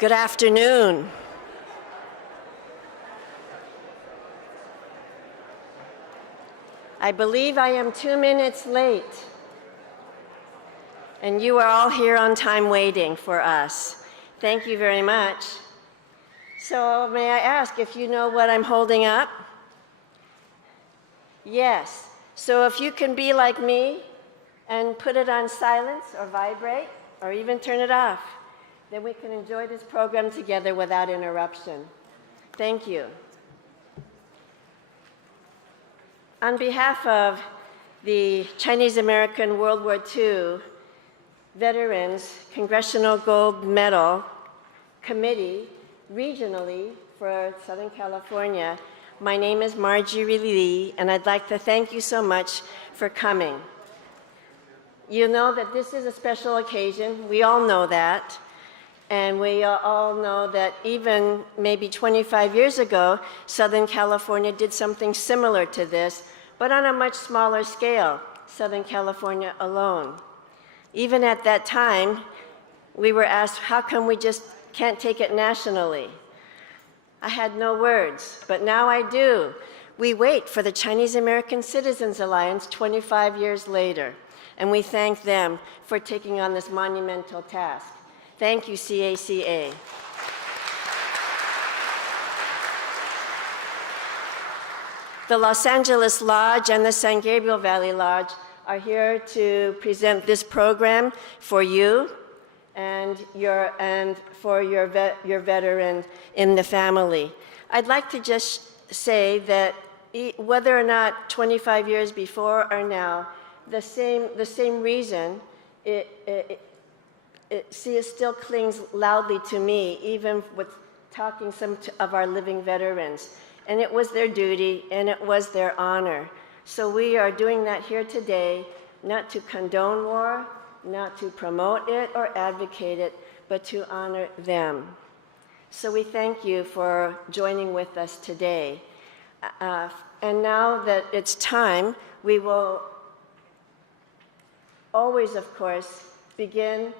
Good afternoon. I believe I am 2 minutes late, and you are all here on time waiting for us. Thank you very much. So may I ask if you know what I'm holding up? Yes. So if you can be like me and put it on silence or vibrate or even turn it off, then we can enjoy this program together without interruption. Thank you. On behalf of the Chinese American World War II Veterans Congressional Gold Medal Committee regionally for Southern California, my name is Marjorie Lee, and I'd like to thank you so much for coming. You know that this is a special occasion. We all know that. And we all know that even maybe 25 years ago, Southern California did something similar to this, but on a much smaller scale, Southern California alone. Even at that time, we were asked, how come we just can't take it nationally? I had no words, but now I do. We wait for the Chinese American Citizens Alliance 25 years later, and we thank them for taking on this monumental task. Thank you, C.A.C.A. The Los Angeles Lodge and the San Gabriel Valley Lodge are here to present this program for you and for your veteran in the family. I'd like to just say that whether or not 25 years before or now, the same reason it still clings loudly to me, even with talking some of our living veterans. And it was their duty, and it was their honor. So we are doing that here today, not to condone war, not to promote it or advocate it, but to honor them. So we thank you for joining with us today. And now that it's time, we will always, of course, begin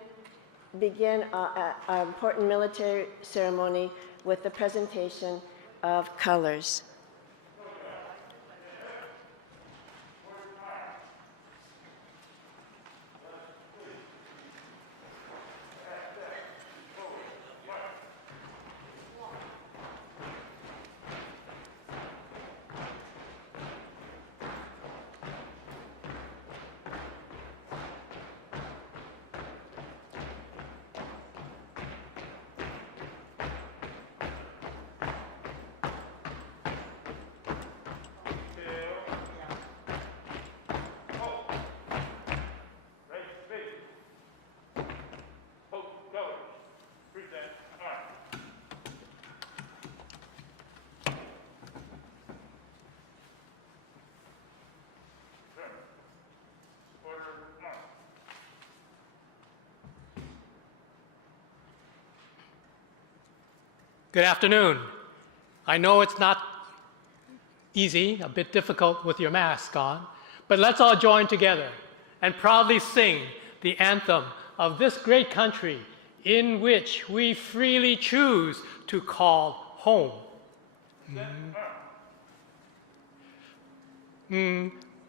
our important military ceremony with the presentation of colors. Good afternoon. I know it's not easy, a bit difficult with your mask on, but let's all join together and proudly sing the anthem of this great country in which we freely choose to call home.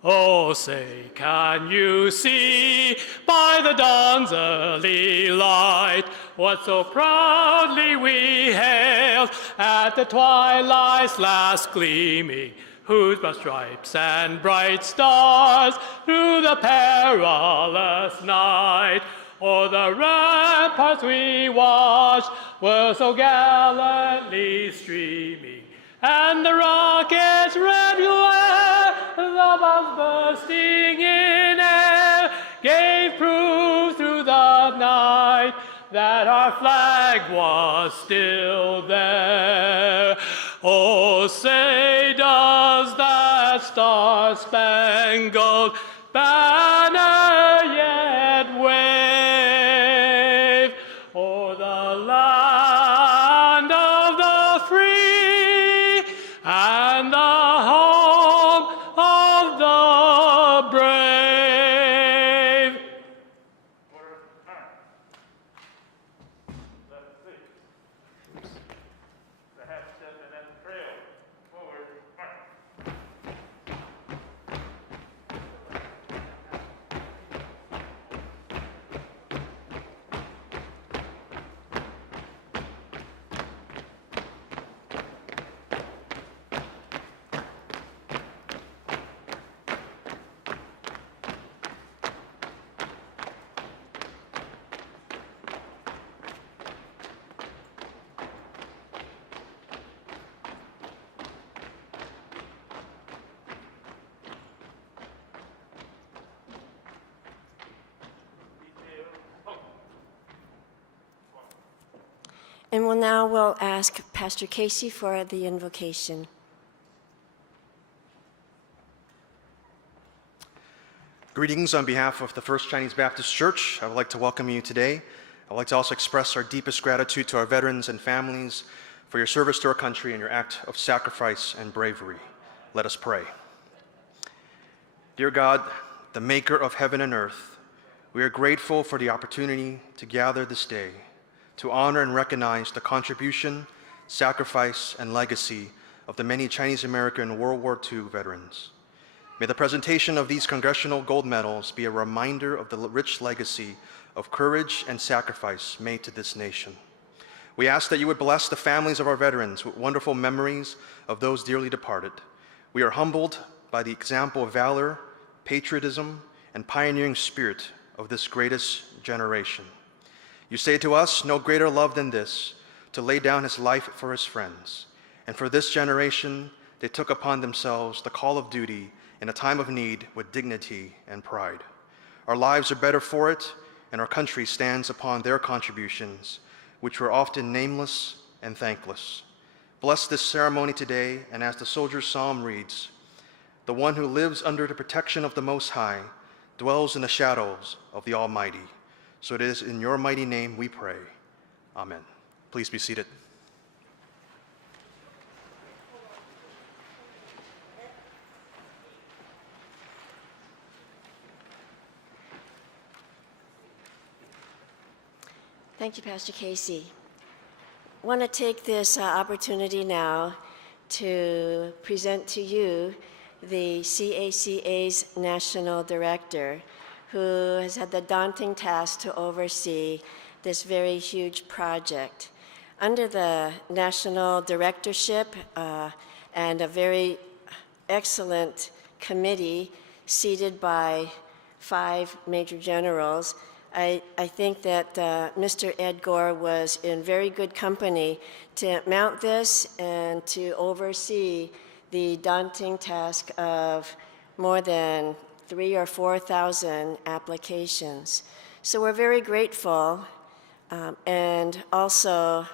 Oh, say, can you see by the dawn's early light what so proudly we hailed at the twilight's last gleaming, whose broad stripes and bright stars through the perilous night o'er the ramparts we watched were so gallantly streaming, and the rocket's red glare, the bombs bursting in air, gave proof through the night that our flag was still there. Oh, say, does that star-spangled banner yet wave o'er the land of the free and the home of the brave? And we'll ask Pastor Casey for the invocation. Greetings on behalf of the First Chinese Baptist Church. I would like to welcome you today. I would like to also express our deepest gratitude to our veterans and families for your service to our country and your act of sacrifice and bravery. Let us pray. Dear God, the maker of heaven and earth, we are grateful for the opportunity to gather this day to honor and recognize the contribution, sacrifice, and legacy of the many Chinese American World War II veterans. May the presentation of these Congressional Gold Medals be a reminder of the rich legacy of courage and sacrifice made to this nation. We ask that you would bless the families of our veterans with wonderful memories of those dearly departed. We are humbled by the example of valor, patriotism, and pioneering spirit of this greatest generation. You say to us, no greater love than this, to lay down his life for his friends. And for this generation, they took upon themselves the call of duty in a time of need with dignity and pride. Our lives are better for it, and our country stands upon their contributions, which were often nameless and thankless. Bless this ceremony today, and as the soldier's psalm reads, the one who lives under the protection of the Most High dwells in the shadows of the Almighty. So it is in your mighty name we pray. Amen. Please be seated. Thank you, Pastor Casey. I want to take this opportunity now to present to you the C.A.C.A.'s National Director, who has had the daunting task to oversee this very huge project. Under the national directorship and a very excellent committee seated by 5 major generals, I think that Mr. Ed Gore was in very good company to mount this and to oversee the daunting task of more than 3,000 or 4,000 applications. So we're very grateful and also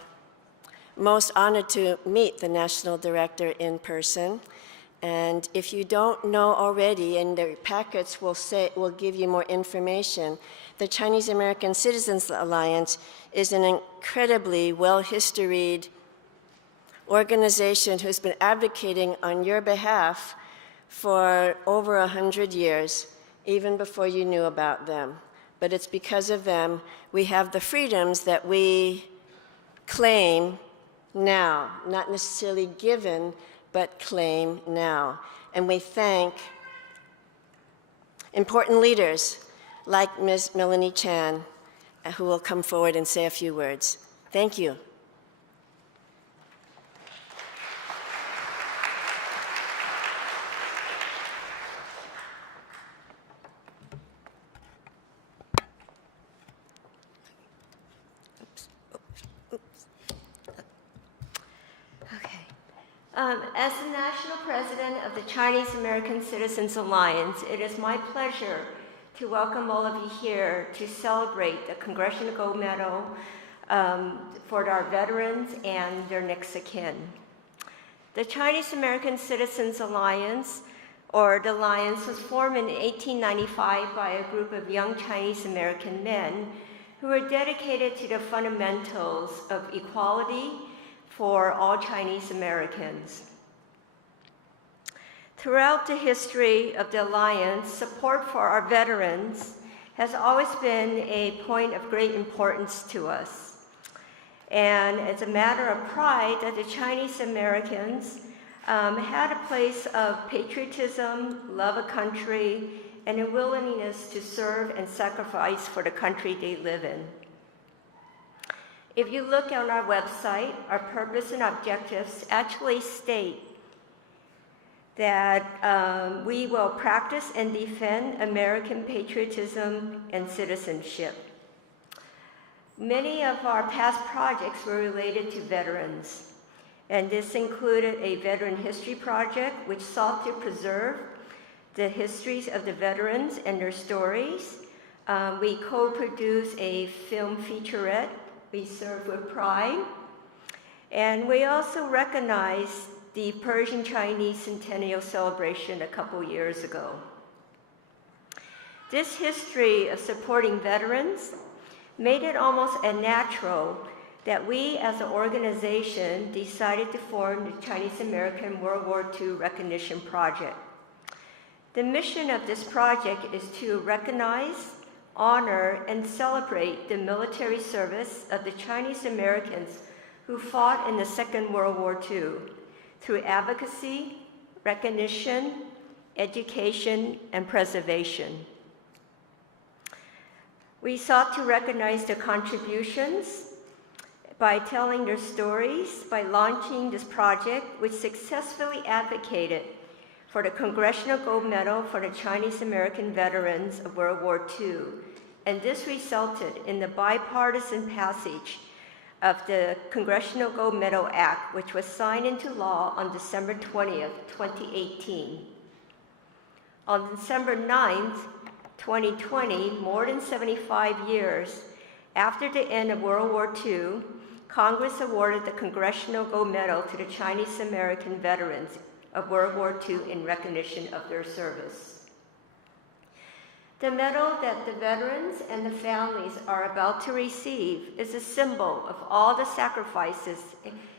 most honored to meet the National Director in person. And if you don't know already, and the packets will give you more information, the Chinese American Citizens Alliance is an incredibly well-historied organization who's been advocating on your behalf for over 100 years, even before you knew about them. But it's because of them we have the freedoms that we claim now, not necessarily given, but claim now. And we thank important leaders like Ms. Melanie Chan, who will come forward and say a few words. Thank you. As the National President of the Chinese American Citizens Alliance, it is my pleasure to welcome all of you here to celebrate the Congressional Gold Medal for our veterans and their next of kin. The Chinese American Citizens Alliance, or the Alliance, was formed in 1895 by a group of young Chinese American men who were dedicated to the fundamentals of equality for all Chinese Americans. Throughout the history of the Alliance, support for our veterans has always been a point of great importance to us. And it's a matter of pride that the Chinese Americans had a place of patriotism, love of country, and a willingness to serve and sacrifice for the country they live in. If you look on our website, our purpose and objectives actually state that we will practice and defend American patriotism and citizenship. Many of our past projects were related to veterans, and this included a veteran history project which sought to preserve the histories of the veterans and their stories. We co-produced a film featurette, We Serve with Pride, And we also recognized the Persian-Chinese Centennial Celebration a couple years ago. This history of supporting veterans made it almost a natural that we as an organization decided to form the Chinese American World War II Recognition Project. The mission of this project is to recognize, honor, and celebrate the military service of the Chinese Americans who fought in the Second World War II through advocacy, recognition, education, and preservation. We sought to recognize their contributions by telling their stories, by launching this project, which successfully advocated for the Congressional Gold Medal for the Chinese American veterans of World War II. And this resulted in the bipartisan passage of the Congressional Gold Medal Act, which was signed into law on December 20th, 2018. On December 9th, 2020, more than 75 years after the end of World War II, Congress awarded the Congressional Gold Medal to the Chinese American veterans of World War II in recognition of their service. The medal that the veterans and the families are about to receive is a symbol of all the sacrifices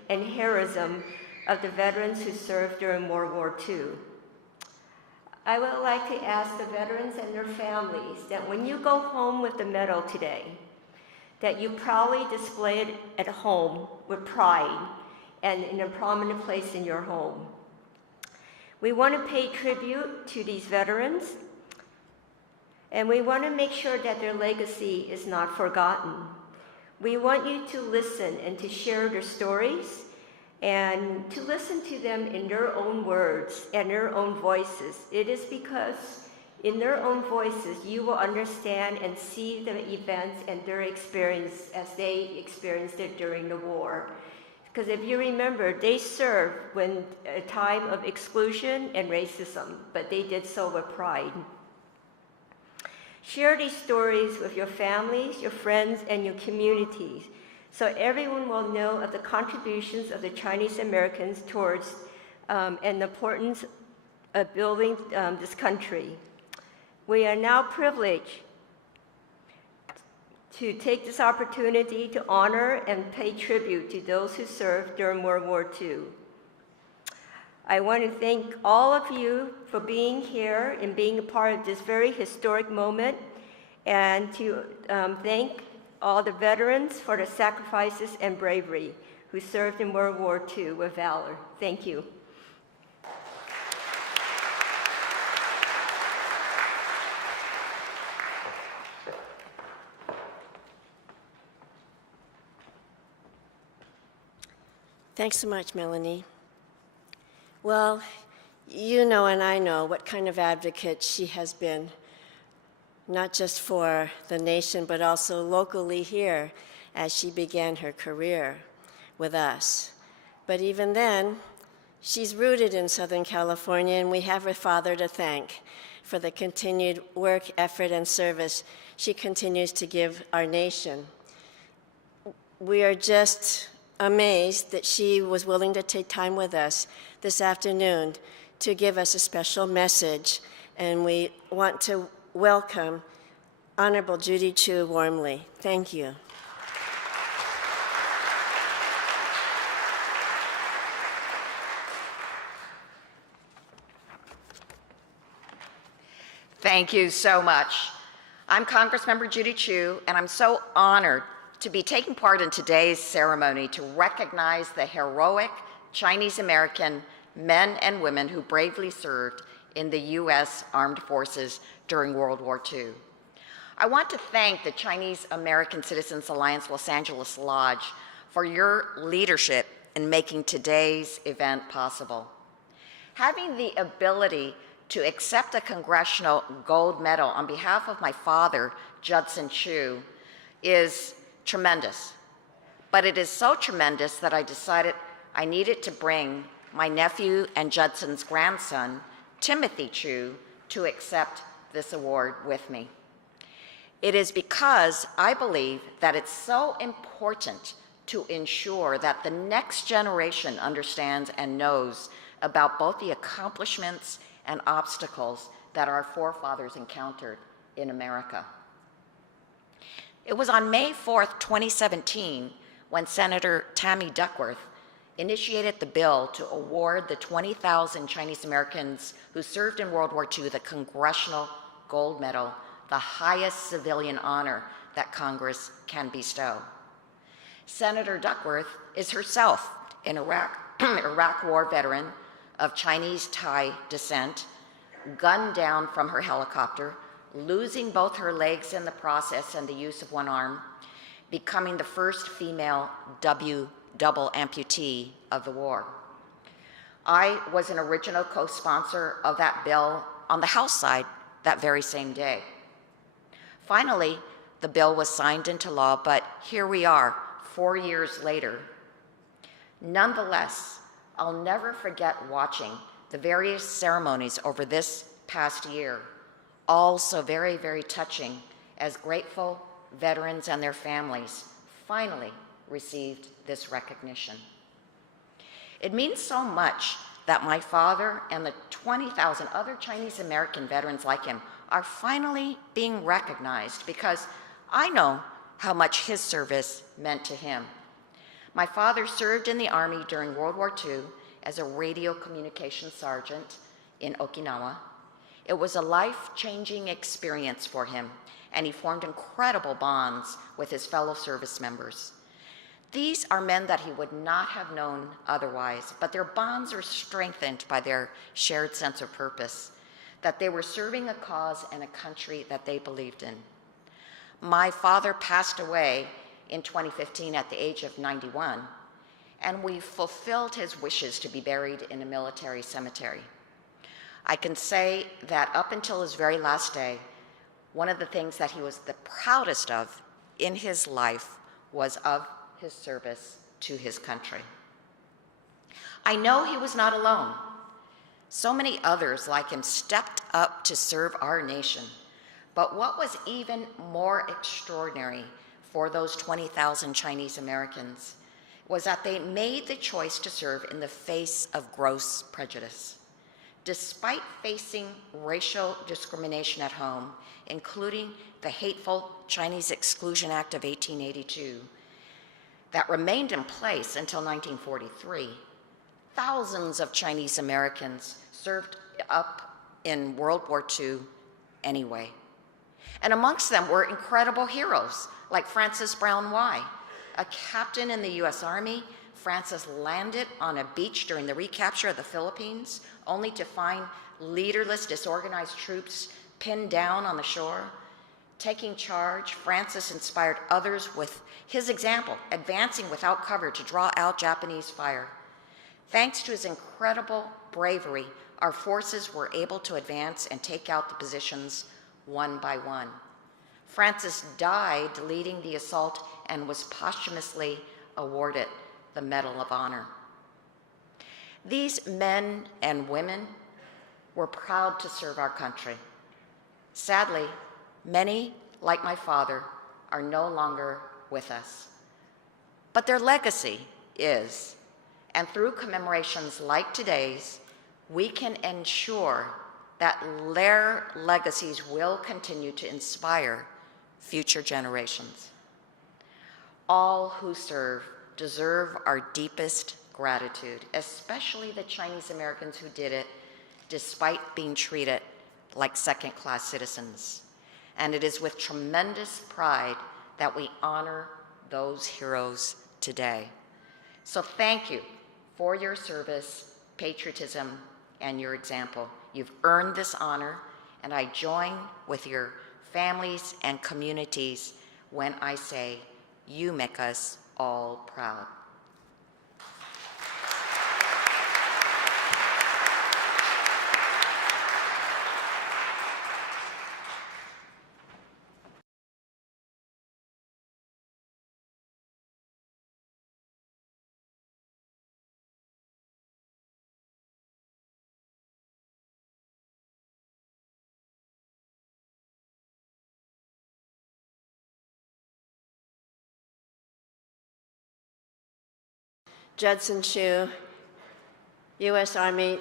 and heroism of the veterans who served during World War II. I would like to ask the veterans and their families that when you go home with the medal today, that you proudly display it at home with pride and in a prominent place in your home. We want to pay tribute to these veterans, and we want to make sure that their legacy is not forgotten. We want you to listen and to share their stories and to listen to them in their own words and their own voices. It is because in their own voices, you will understand and see the events and their experience as they experienced it during the war. Because if you remember, they served when a time of exclusion and racism, but they did so with pride. Share these stories with your families, your friends, and your communities, so everyone will know of the contributions of the Chinese Americans towards and the importance of building this country. We are now privileged to take this opportunity to honor and pay tribute to those who served during World War II. I want to thank all of you for being here and being a part of this very historic moment, and to thank all the veterans for their sacrifices and bravery who served in World War II with valor. Thank you. Thanks so much, Melanie. Well, you know and I know what kind of advocate she has been, not just for the nation, but also locally here as she began her career with us. But even then, she's rooted in Southern California, and we have her father to thank for the continued work, effort, and service she continues to give our nation. We are just amazed that she was willing to take time with us this afternoon to give us a special message, and we want to welcome Honorable Judy Chu warmly. Thank you. Thank you so much. I'm Congressmember Judy Chu, and I'm so honored to be taking part in today's ceremony to recognize the heroic Chinese American men and women who bravely served in the U.S. Armed Forces during World War II. I want to thank the Chinese American Citizens Alliance Los Angeles Lodge for your leadership in making today's event possible. Having the ability to accept a Congressional Gold Medal on behalf of my father, Judson Chu, is tremendous. But it is so tremendous that I decided I needed to bring my nephew and Judson's grandson, Timothy Chu, to accept this award with me. It is because I believe that it's so important to ensure that the next generation understands and knows about both the accomplishments and obstacles that our forefathers encountered in America. It was on May 4th, 2017, when Senator Tammy Duckworth initiated the bill to award the 20,000 Chinese Americans who served in World War II the Congressional Gold Medal, the highest civilian honor that Congress can bestow. Senator Duckworth is herself an Iraq War veteran of Chinese Thai descent, gunned down from her helicopter, losing both her legs in the process and the use of one arm, becoming the first female double amputee of the war. I was an original co-sponsor of that bill on the House side that very same day. Finally, the bill was signed into law, but here we are, 4 years later. Nonetheless, I'll never forget watching the various ceremonies over this past year, all so very, very touching, as grateful veterans and their families finally received this recognition. It means so much that my father and the 20,000 other Chinese American veterans like him are finally being recognized, because I know how much his service meant to him. My father served in the Army during World War II as a radio communications sergeant in Okinawa. It was a life-changing experience for him, and he formed incredible bonds with his fellow service members. These are men that he would not have known otherwise, but their bonds are strengthened by their shared sense of purpose, that they were serving a cause and a country that they believed in. My father passed away in 2015 at the age of 91, and we fulfilled his wishes to be buried in a military cemetery. I can say that up until his very last day, one of the things that he was the proudest of in his life was of his service to his country. I know he was not alone. So many others like him stepped up to serve our nation. But what was even more extraordinary for those 20,000 Chinese Americans was that they made the choice to serve in the face of gross prejudice. Despite facing racial discrimination at home, including the hateful Chinese Exclusion Act of 1882 that remained in place until 1943, thousands of Chinese Americans served up in World War II anyway. And amongst them were incredible heroes like Francis Brown Y, a captain in the US Army. Francis landed on a beach during the recapture of the Philippines, only to find leaderless, disorganized troops pinned down on the shore. Taking charge, Francis inspired others with his example, advancing without cover to draw out Japanese fire. Thanks to his incredible bravery, our forces were able to advance and take out the positions one by one. Francis died leading the assault and was posthumously awarded the Medal of Honor. These men and women were proud to serve our country. Sadly, many, like my father, are no longer with us. But their legacy is, and through commemorations like today's, we can ensure that their legacies will continue to inspire future generations. All who serve deserve our deepest gratitude, especially the Chinese Americans who did it despite being treated like second-class citizens. And it is with tremendous pride that we honor those heroes today. So thank you for your service, patriotism, and your example. You've earned this honor, and I join with your families and communities when I say, you make us all proud. Judson Chu, U.S. Army.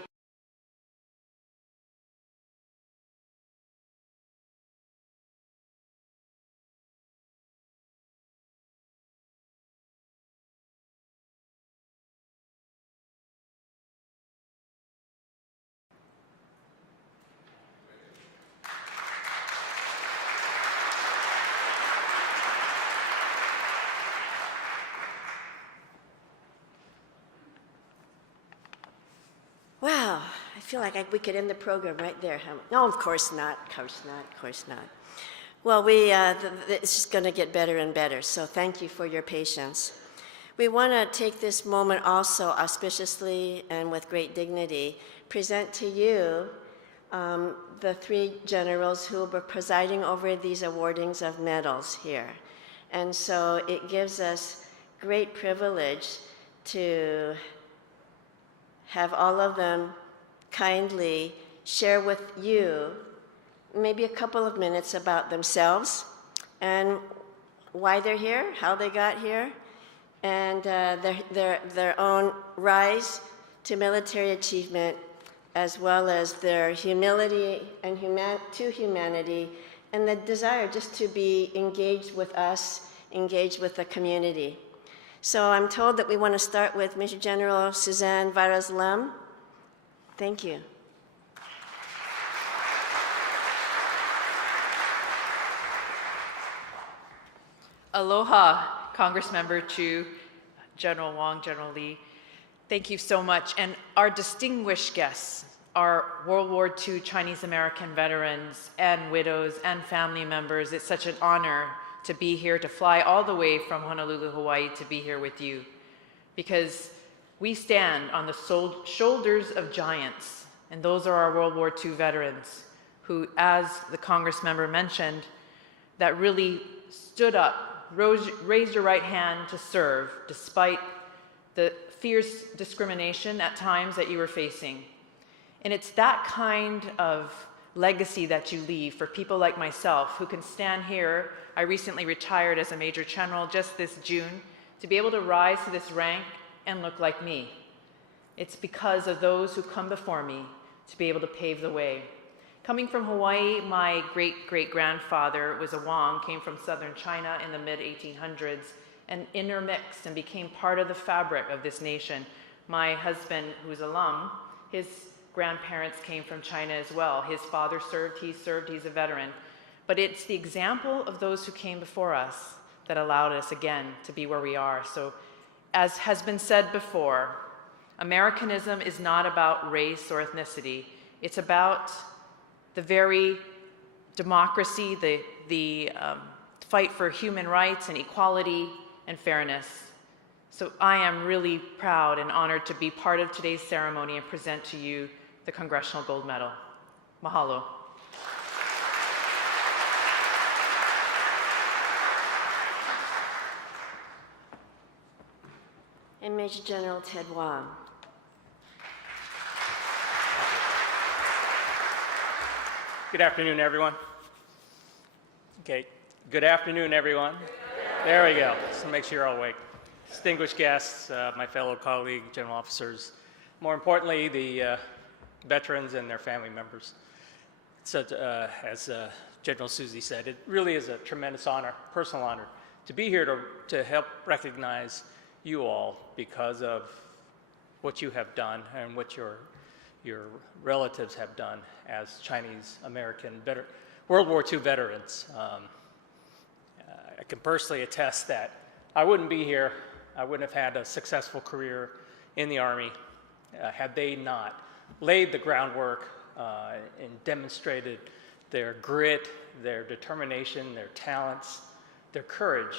Wow, I feel like we could end the program right there. Huh? No, of course not, of course not, of course not. Well, it's just going to get better and better, so thank you for your patience. We want to take this moment also auspiciously and with great dignity, present to you the three generals who will be presiding over these awardings of medals here. And so it gives us great privilege to have all of them kindly share with you maybe a couple of minutes about themselves and why they're here, how they got here, and their own rise to military achievement, as well as their humility and to humanity, and the desire just to be engaged with us, engaged with the community. So I'm told that we want to start with Major General Suzanne Vares-Lum. Thank you. Aloha, Congressmember Chu, General Wong, General Lee. Thank you so much. And our distinguished guests, our World War II Chinese American veterans and widows and family members, it's such an honor to be here, to fly all the way from Honolulu, Hawaii, to be here with you. Because we stand on the shoulders of giants, and those are our World War II veterans who, as the Congress member mentioned, that really stood up, raised your right hand to serve despite the fierce discrimination at times that you were facing. And it's that kind of legacy that you leave for people like myself who can stand here. I recently retired as a Major General just this June, to be able to rise to this rank and look like me. It's because of those who come before me to be able to pave the way. Coming from Hawaii, my great-great-grandfather was a Wong, came from southern China in the mid-1800s, and intermixed and became part of the fabric of this nation. My husband, who's a Lum, his grandparents came from China as well. His father served, he's a veteran. But it's the example of those who came before us that allowed us, again, to be where we are. So, as has been said before, Americanism is not about race or ethnicity. It's about the very democracy, the fight for human rights and equality and fairness. So I am really proud and honored to be part of today's ceremony and present to you the Congressional Gold Medal. Mahalo. And Major General Ted Wong. Good afternoon, everyone. Okay, good afternoon, everyone. There we go. So make sure you're all awake. Distinguished guests, my fellow colleagues, general officers, more importantly, the veterans and their family members. So, as General Susie said, it really is a tremendous honor, personal honor, to be here to help recognize you all because of what you have done and what your relatives have done as Chinese American World War II veterans. I can personally attest that I wouldn't be here, I wouldn't have had a successful career in the Army had they not laid the groundwork and demonstrated their grit, their determination, their talents, their courage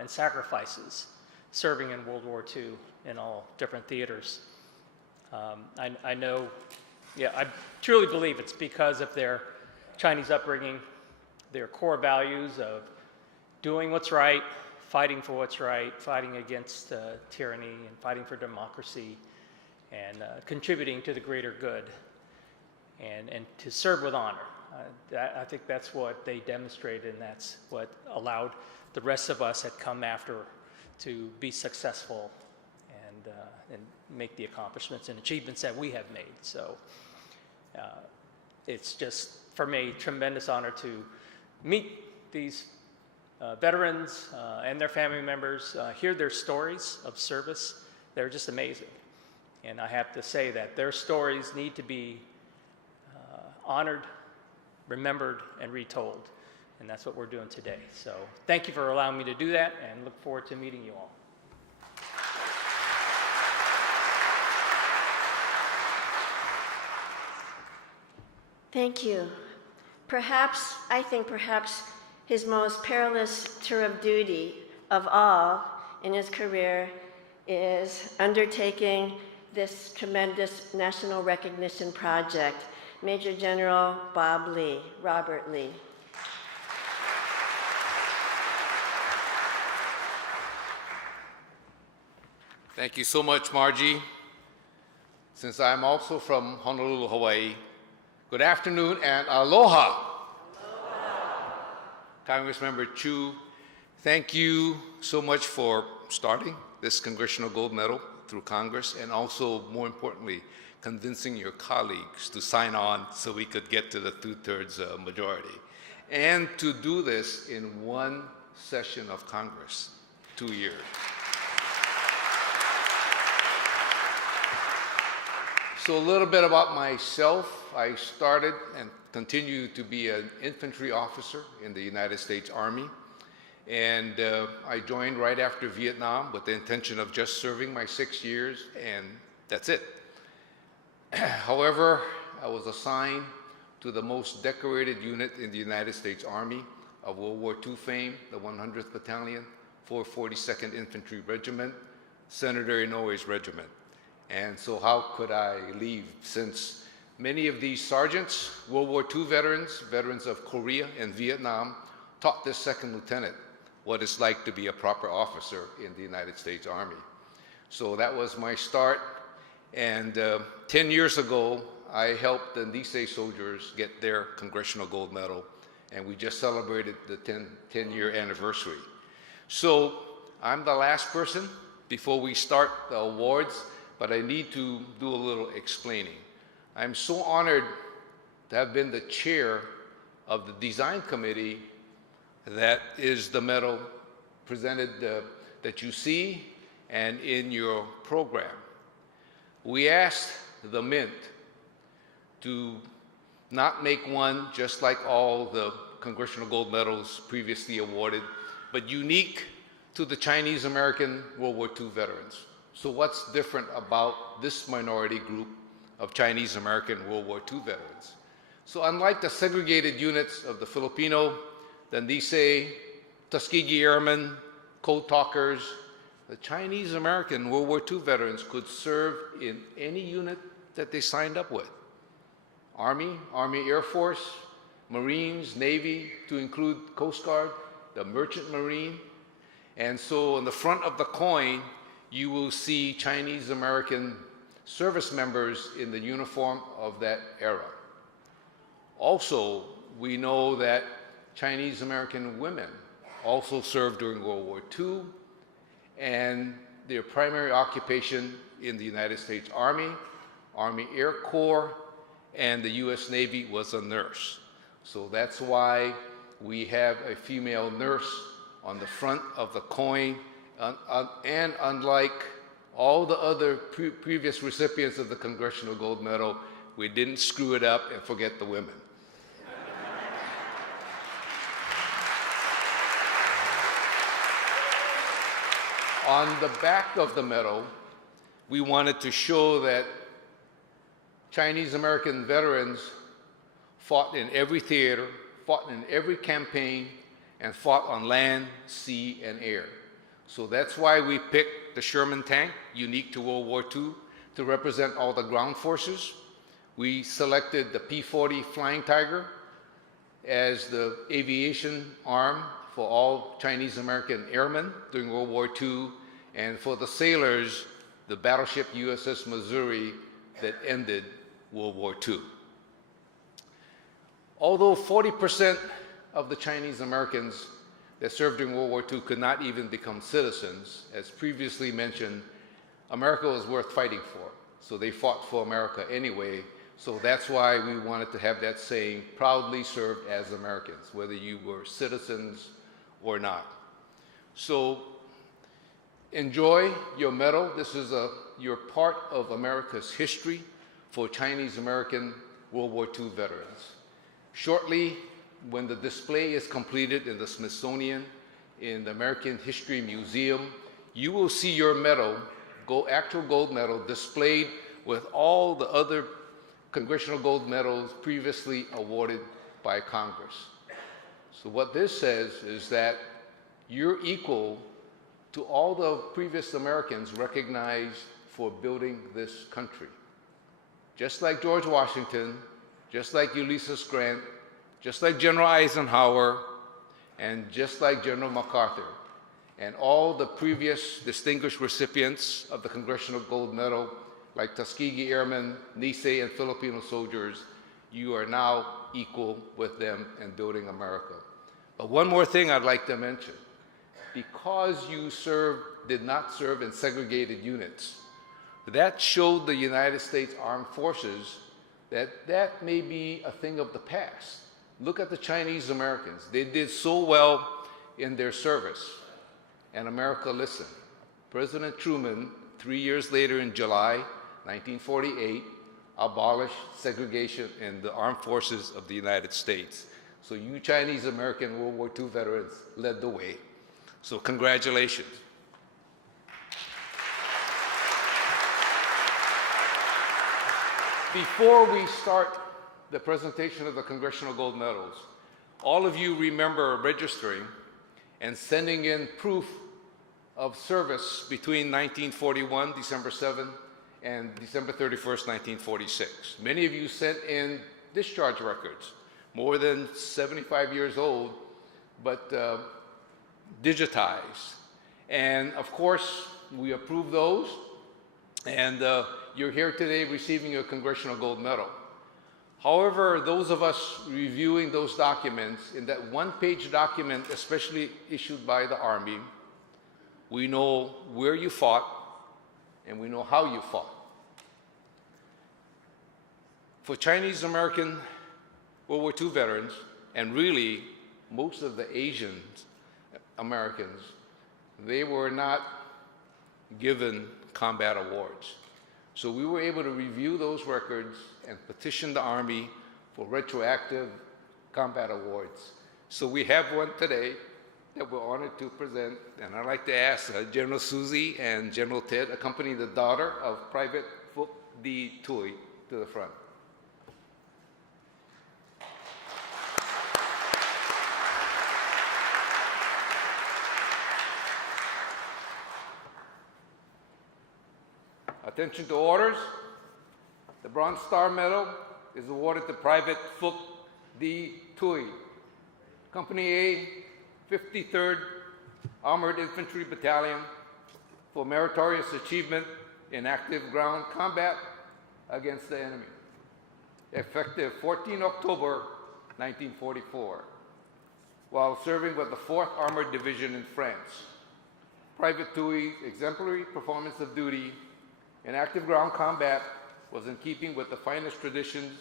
and sacrifices serving in World War II in all different theaters. I know, I truly believe it's because of their Chinese upbringing, their core values of doing what's right, fighting for what's right, fighting against tyranny, and fighting for democracy, and contributing to the greater good, and to serve with honor. I think that's what they demonstrated, and that's what allowed the rest of us that come after to be successful. And and make the accomplishments and achievements that we have made. So it's just, for me, tremendous honor to meet these veterans and their family members, hear their stories of service. They're just amazing. And I have to say that their stories need to be honored, remembered, and retold. And that's what we're doing today. So thank you for allowing me to do that, and look forward to meeting you all. Thank you. I think perhaps his most perilous tour of duty of all in his career is undertaking this tremendous national recognition project. Major General Robert Lee. Thank you so much, Margie. Since I'm also from Honolulu, Hawaii, good afternoon and aloha. Congressmember Chu, thank you so much for starting this Congressional Gold Medal through Congress, and also, more importantly, convincing your colleagues to sign on so we could get to the 2/3 majority. And to do this in one session of Congress, 2 years. So a little bit about myself. I started and continue to be an infantry officer in the United States Army. And I joined right after Vietnam with the intention of just serving my 6 years, and that's it. However, I was assigned to the most decorated unit in the United States Army of World War II fame, the 100th Battalion, 442nd Infantry Regiment, Senator Inouye's regiment. And so how could I leave, since many of these sergeants, World War II veterans of Korea and Vietnam, taught this second lieutenant what it's like to be a proper officer in the United States Army. So that was my start. And 10 years ago, I helped the C.A.C.A soldiers get their Congressional Gold Medal, and we just celebrated the 10-year anniversary. So I'm the last person before we start the awards, but I need to do a little explaining. I'm so honored to have been the chair of the design committee that is the medal presented that you see and in your program. We asked the Mint to not make one just like all the Congressional Gold Medals previously awarded, but unique to the Chinese American World War II veterans. So what's different about this minority group of Chinese American World War II veterans? So unlike the segregated units of the Filipino, the C.A.C.A, Tuskegee Airmen, Code Talkers, the Chinese American World War II veterans could serve in any unit that they signed up with. Army, Army Air Force, Marines, Navy, to include Coast Guard, the Merchant Marine. And so on the front of the coin, you will see Chinese American service members in the uniform of that era. Also, we know that Chinese American women also served during World War II, and their primary occupation in the United States Army, Army Air Corps, and the US Navy was a nurse. So that's why we have a female nurse on the front of the coin, and unlike all the other previous recipients of the Congressional Gold Medal, we didn't screw it up and forget the women. On the back of the medal, we wanted to show that Chinese American veterans fought in every theater, fought in every campaign, and fought on land, sea, and air. So that's why we picked the Sherman tank, unique to World War II, to represent all the ground forces. We selected the P-40 Flying Tiger as the aviation arm for all Chinese American airmen during World War II, and for the sailors, the battleship USS Missouri that ended World War II. Although 40% of the Chinese Americans that served during World War II could not even become citizens, as previously mentioned, America was worth fighting for. So they fought for America anyway. So that's why we wanted to have that saying, proudly served as Americans, whether you were citizens or not. So enjoy your medal. This is you're part of America's history for Chinese American World War II veterans. Shortly, when the display is completed in the Smithsonian, in the American History Museum, you will see your medal, actual gold medal, displayed with all the other Congressional Gold Medals previously awarded by Congress. So what this says is that you're equal to all the previous Americans recognized for building this country. Just like George Washington, just like Ulysses Grant, just like General Eisenhower, and just like General MacArthur, and all the previous distinguished recipients of the Congressional Gold Medal, like Tuskegee Airmen, Nisei, and Filipino soldiers, you are now equal with them in building America. But one more thing I'd like to mention. Because you did not serve in segregated units, that showed the United States Armed Forces that may be a thing of the past. Look at the Chinese Americans. They did so well in their service, and America listened. President Truman, 3 years later in July 1948, abolished segregation in the armed forces of the United States. So you Chinese American World War II veterans led the way. So congratulations. Before we start the presentation of the Congressional Gold Medals, all of you remember registering and sending in proof of service between 1941, December 7, and December 31st, 1946. Many of you sent in discharge records, more than 75 years old, but digitized. And of course, we approve those, and you're here today receiving your Congressional Gold Medal. However, those of us reviewing those documents, in that one-page document, especially issued by the Army, we know where you fought, and we know how you fought. For Chinese American World War II veterans, and really most of the Asian Americans, they were not given combat awards. So we were able to review those records and petition the Army for retroactive combat awards. So we have one today that we're honored to present, and I'd like to ask General Susie and General Ted accompany the daughter of Private Phuc D. Tui to the front. Attention to orders. The Bronze Star Medal is awarded to Private Phuc D. Tui, Company A, 53rd Armored Infantry Battalion, for meritorious achievement in active ground combat against the enemy, effective 14 October 1944, while serving with the 4th Armored Division in France. Private Tui's exemplary performance of duty in active ground combat was in keeping with the finest traditions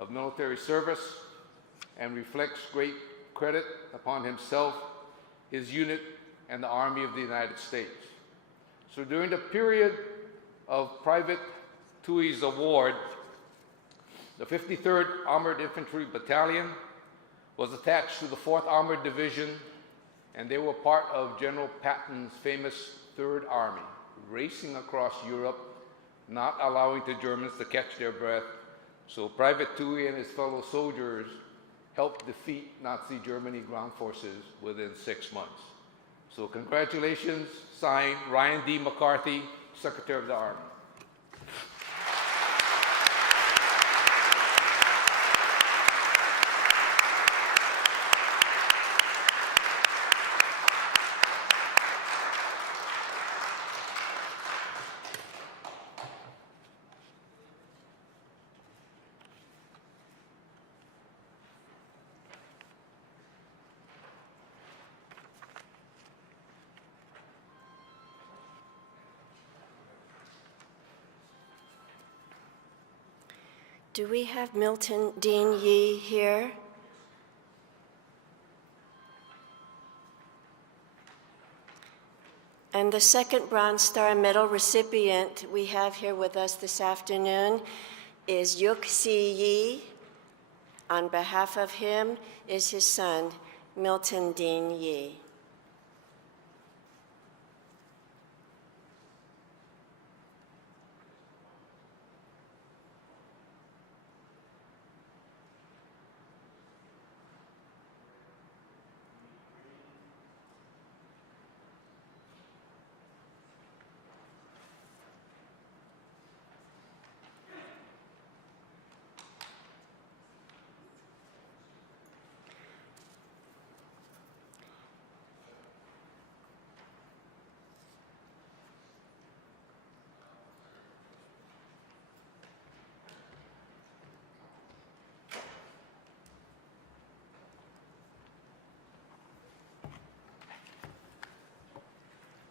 of military service and reflects great credit upon himself, his unit, and the Army of the United States. So during the period of Private Tui's award, the 53rd Armored Infantry Battalion was attached to the 4th Armored Division, and they were part of General Patton's famous Third Army, racing across Europe, not allowing the Germans to catch their breath. So Private Tui and his fellow soldiers helped defeat Nazi Germany ground forces within 6 months. So congratulations, signed Ryan D. McCarthy, Secretary of the Army. Do we have Milton Dean Yee here? And the second Bronze Star Medal recipient we have here with us this afternoon is C.A.C.A. On behalf of him is his son, Milton Dean Yee.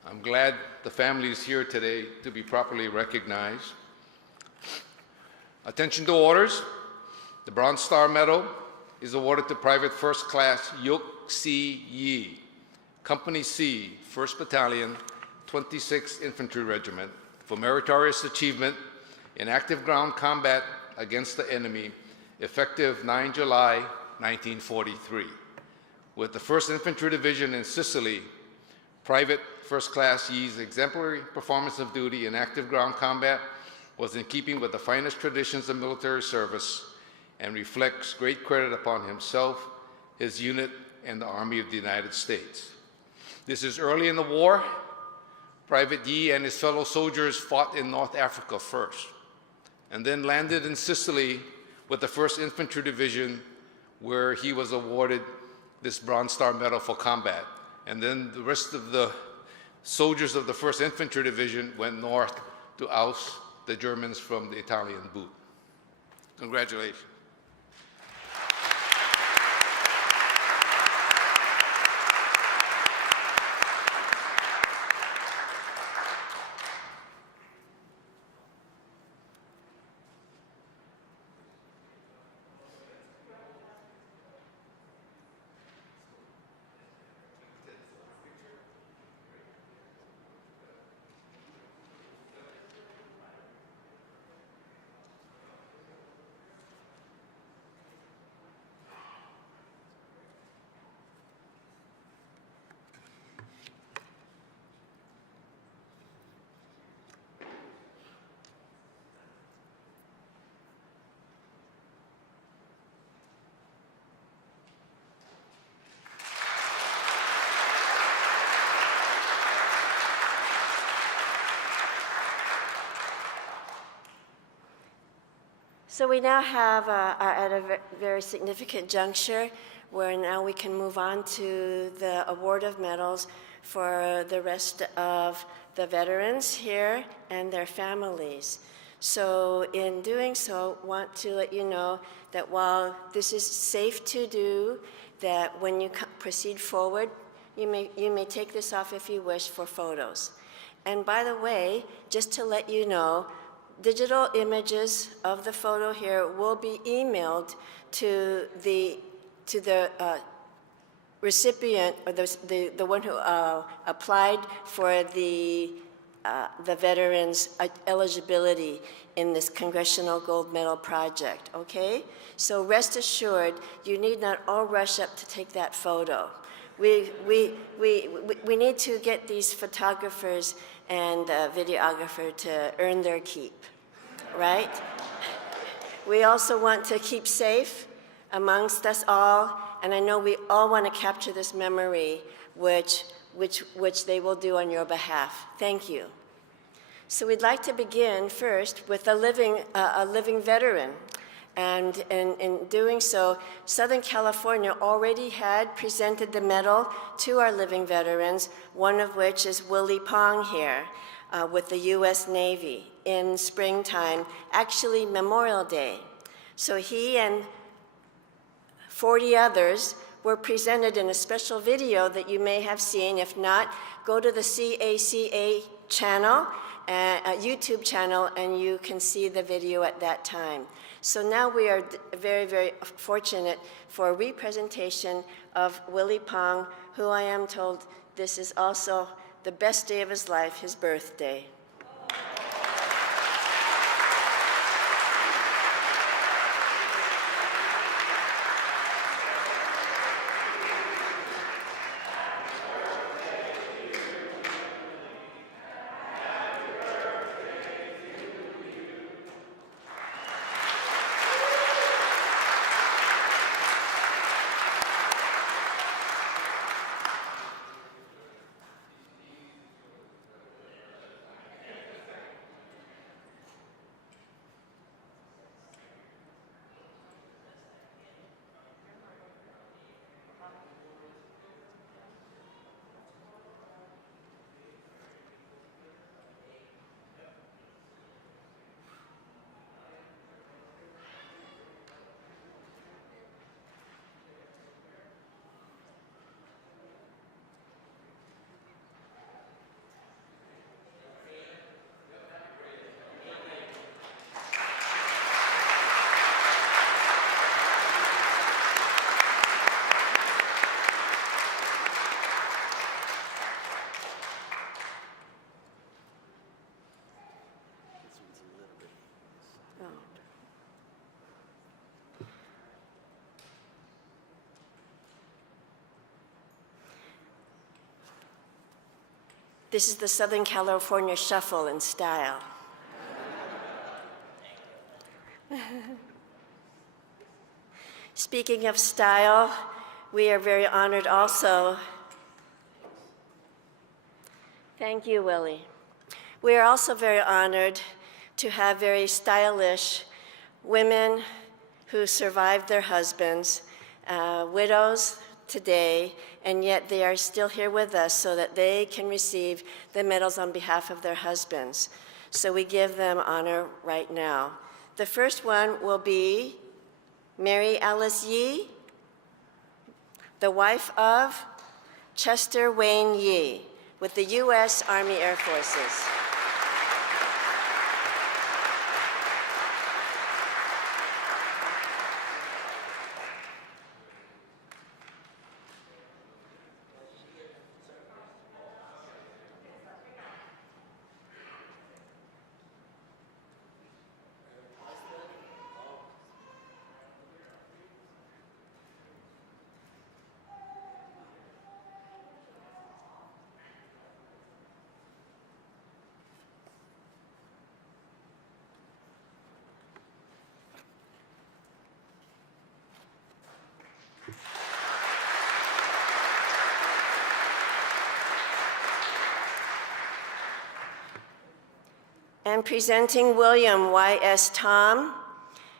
I'm glad the family is here today to be properly recognized. Attention to orders. The Bronze Star Medal is awarded to Private First Class C.A.C.A, Company C, 1st Battalion, 26th Infantry Regiment, for meritorious achievement in active ground combat against the enemy, effective 9 July 1943. With the 1st Infantry Division in Sicily, Private First Class Yee's exemplary performance of duty in active ground combat was in keeping with the finest traditions of military service and reflects great credit upon himself, his unit, and the Army of the United States. This is early in the war. Private Yee and his fellow soldiers fought in North Africa first, and then landed in Sicily with the 1st Infantry Division, where he was awarded this Bronze Star Medal for combat. And then the rest of the soldiers of the 1st Infantry Division went north to oust the Germans from the Italian boot. Congratulations. So we now have, at a very significant juncture, where now we can move on to the award of medals for the rest of the veterans here and their families. So in doing so, want to let you know that while this is safe to do, that when you proceed forward, you may take this off if you wish for photos. And by the way, just to let you know, digital images of the photo here will be emailed to the recipient, or the one who applied for the veterans' eligibility in this Congressional Gold Medal project, okay? So rest assured, you need not all rush up to take that photo. We need to get these photographers and videographer to earn their keep, right? We also want to keep safe amongst us all, and I know we all want to capture this memory, which they will do on your behalf. Thank you. So we'd like to begin first with a living veteran. And in doing so, Southern California already had presented the medal to our living veterans, one of which is Willie Pong here with the U.S. Navy in springtime, actually Memorial Day. So he and 40 others were presented in a special video that you may have seen. If not, go to the C.A.C.A. channel, a YouTube channel, and you can see the video at that time. So now we are very, very fortunate for a representation of Willie Pong, who I am told this is also the best day of his life, his birthday. This is the Southern California Shuffle in style. Speaking of style, we are very honored also. Thank you, Willie. We are also very honored to have very stylish women who survived their husbands, widows today, and yet they are still here with us so that they can receive the medals on behalf of their husbands. So we give them honor right now. The first one will be Mary Alice Yee, the wife of Chester Wayne Yee with the U.S. Army Air Forces. And presenting William Y.S. Tom,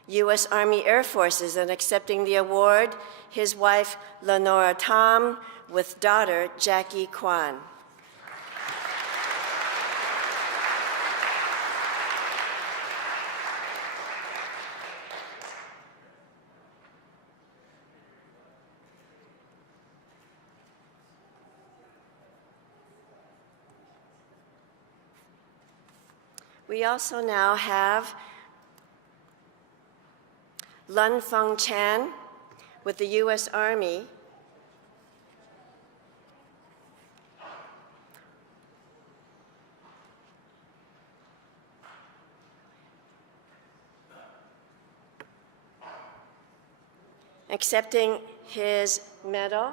U.S. Army Air Forces, and accepting the award, his wife Lenora Tom with daughter Jackie Kwan. We also now have Lun Feng Chan with the U.S. Army, accepting his medal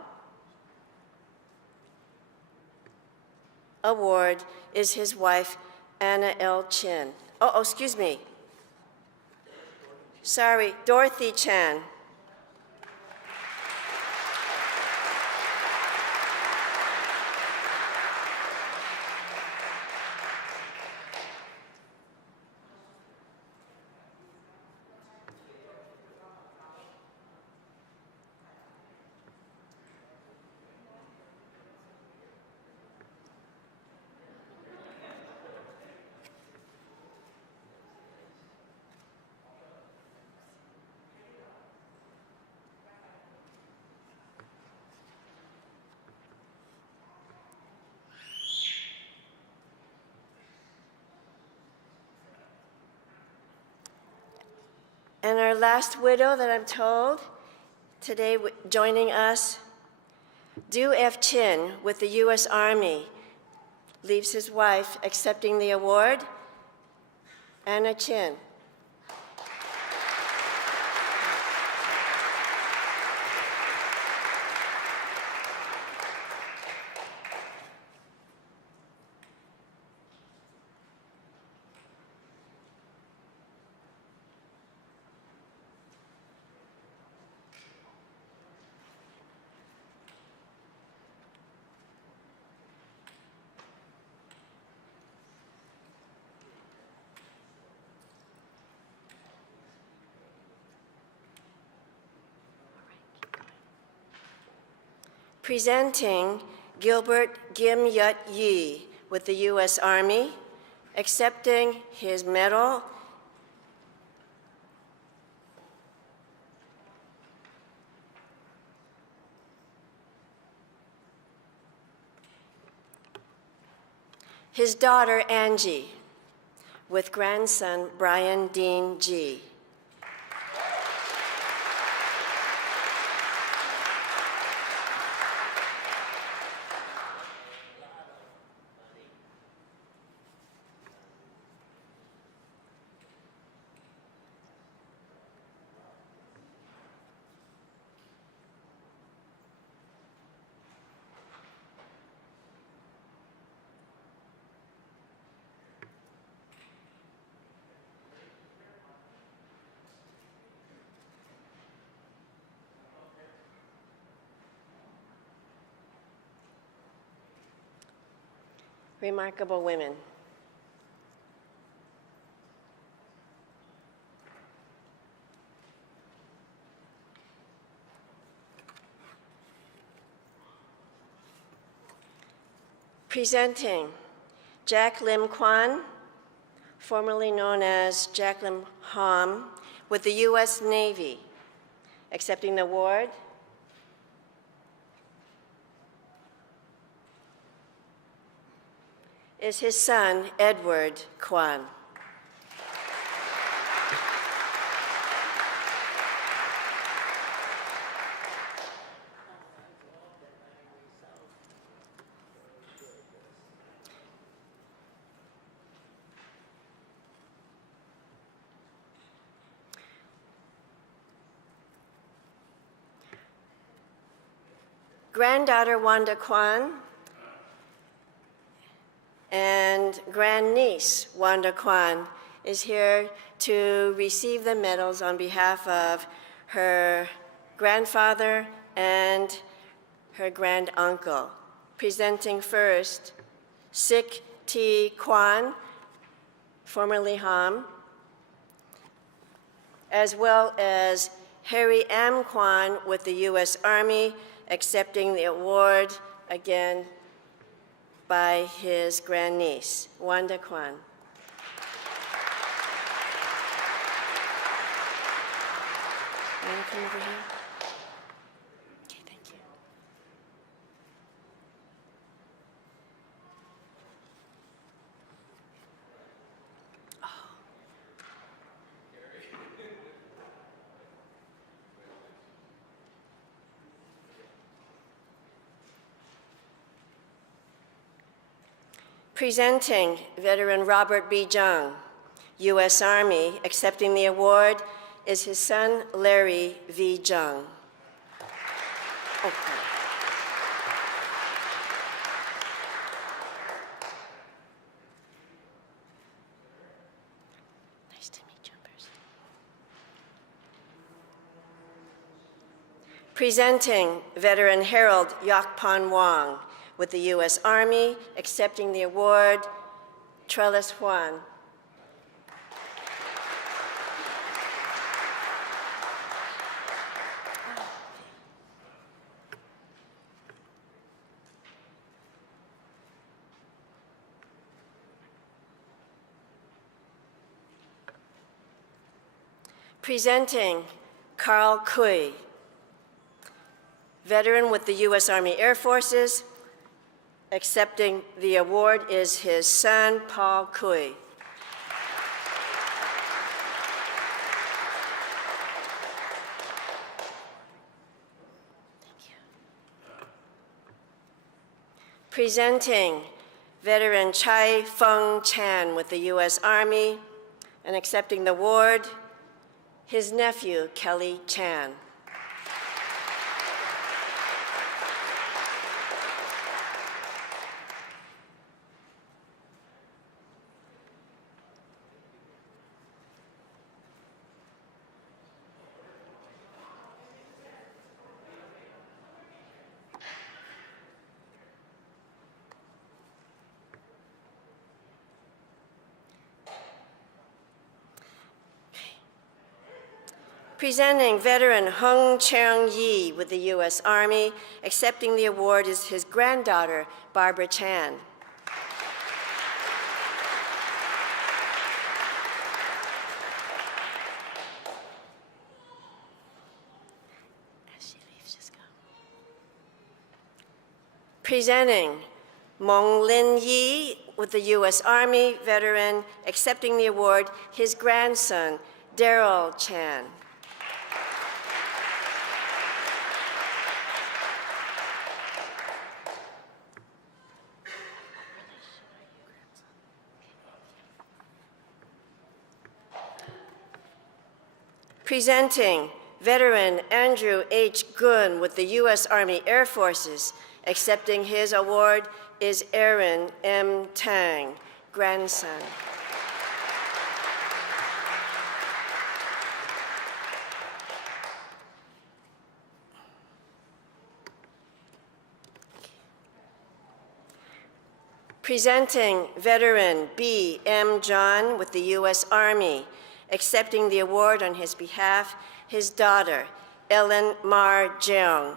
award is his wife, Anna L. Chin. Oh, excuse me. Sorry, Dorothy Chan. And our last widow that I'm told today joining us, Du F. Chin with the U.S. Army, leaves his wife accepting the award, Anna Chin. Presenting Gilbert Gim Yut Yi with the U.S. Army, accepting his medal, his daughter Angie with grandson Brian Dean G. Remarkable women. Presenting Jack Lim Kwan, formerly known as Jack Lim Hom, with the U.S. Navy, accepting the award, is his son, Edward Kwan. Granddaughter Wanda Kwan and grandniece Wanda Kwan is here to receive the medals on behalf of her grandfather and her granduncle. Presenting first, Sik T. Kwan, formerly Ham, as well as Harry M. Kwan with the U.S. Army, accepting the award again by his grandniece, Wanda Kwan. Want to come over here? Okay, thank you. Presenting veteran Robert B. Jung, U.S. Army, accepting the award is his son, Larry V. Jung. Okay. Nice to meet you in person. Presenting veteran Harold Yakpan Wong with the U.S. Army, accepting the award, Trellis Juan. Presenting Carl Cui, veteran with the U.S. Army Air Forces. Accepting the award is his son, Paul Cui. Presenting veteran Chai Feng Chan with the U.S. Army, and accepting the award, his nephew, Kelly Chan. Presenting veteran Hung Cheong-yi with the U.S. Army. Accepting the award is his granddaughter, Barbara Chan. As she leaves, just go. Presenting Mong Lin Yi with the U.S. Army veteran. Accepting the award, his grandson, Daryl Chan. Presenting veteran Andrew H. Gun with the U.S. Army Air Forces. Accepting his award is Aaron M. Tang, grandson. Presenting veteran B. M. John with the U.S. Army. Accepting the award on his behalf, his daughter, Ellen Mar Jeong.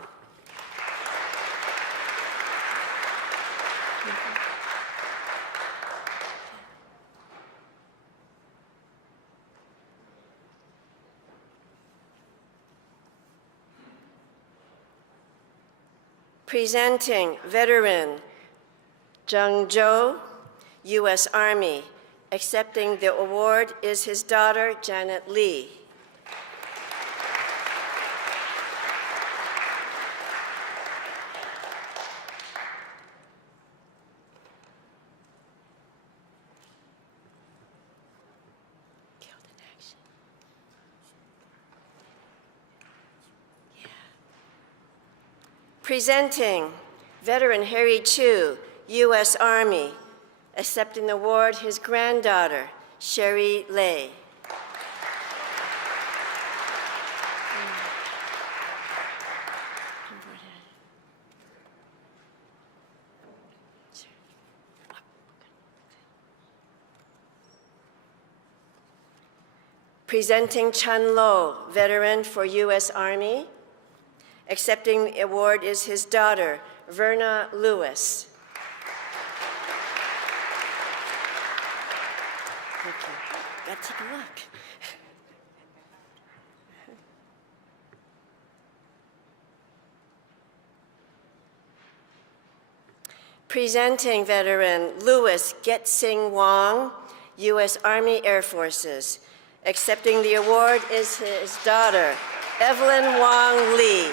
Presenting veteran Jung Jo, U.S. Army. Accepting the award is his daughter, Janet Lee. Killed in action. Yeah. Presenting veteran Harry Chu, U.S. Army. Accepting the award, his granddaughter, Sherry Lay. Presenting Chun Lo, veteran for U.S. Army. Accepting the award is his daughter, Verna Lewis. Thank you. Gotta take a look. Presenting veteran Louis Getsing Wong, U.S. Army Air Forces. Accepting the award is his daughter, Evelyn Wong Lee.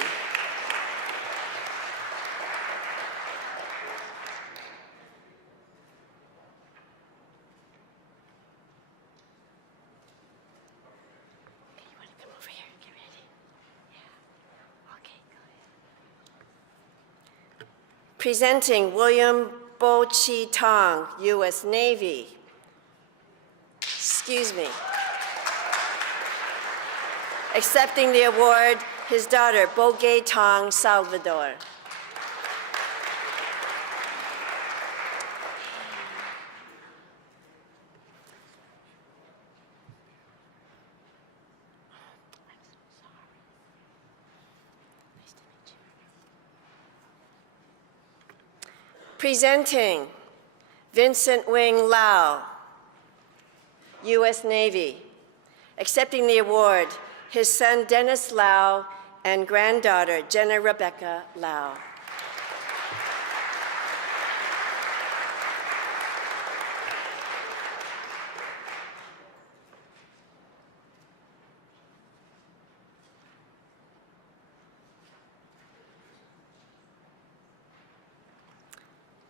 Presenting William Bo Chi Tong, U.S. Navy. Excuse me. Accepting the award, his daughter, Bo Gay Tong, Salvador. Presenting Vincent Wing Lau, U.S. Navy. Accepting the award, his son Dennis Lau and granddaughter Jenna Rebecca Lau.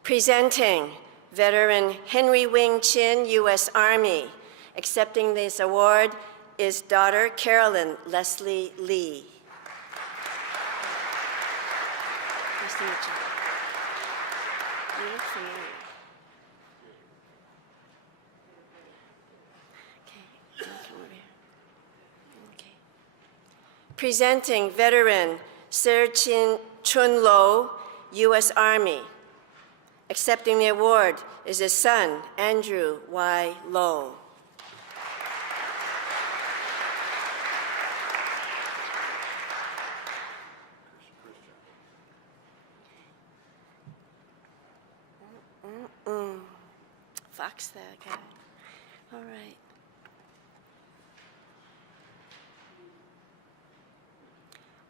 Presenting veteran Henry Wing Chin, U.S. Army. Accepting this award is daughter Carolyn Leslie Lee. Nice to meet you. You look familiar. Okay, come over here. Okay. Presenting veteran Sir Chun Lo, U.S. Army. Accepting the award is his son, Andrew Y. Lowe. Fox that guy. All right.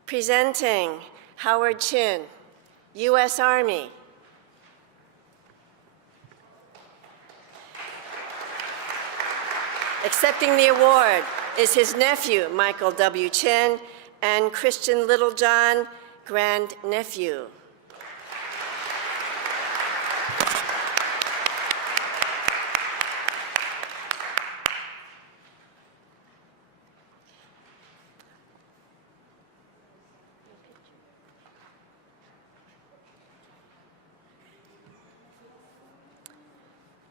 Presenting Howard Chin, U.S. Army. Accepting the award is his nephew, Michael W. Chin, and Christian Littlejohn, grandnephew.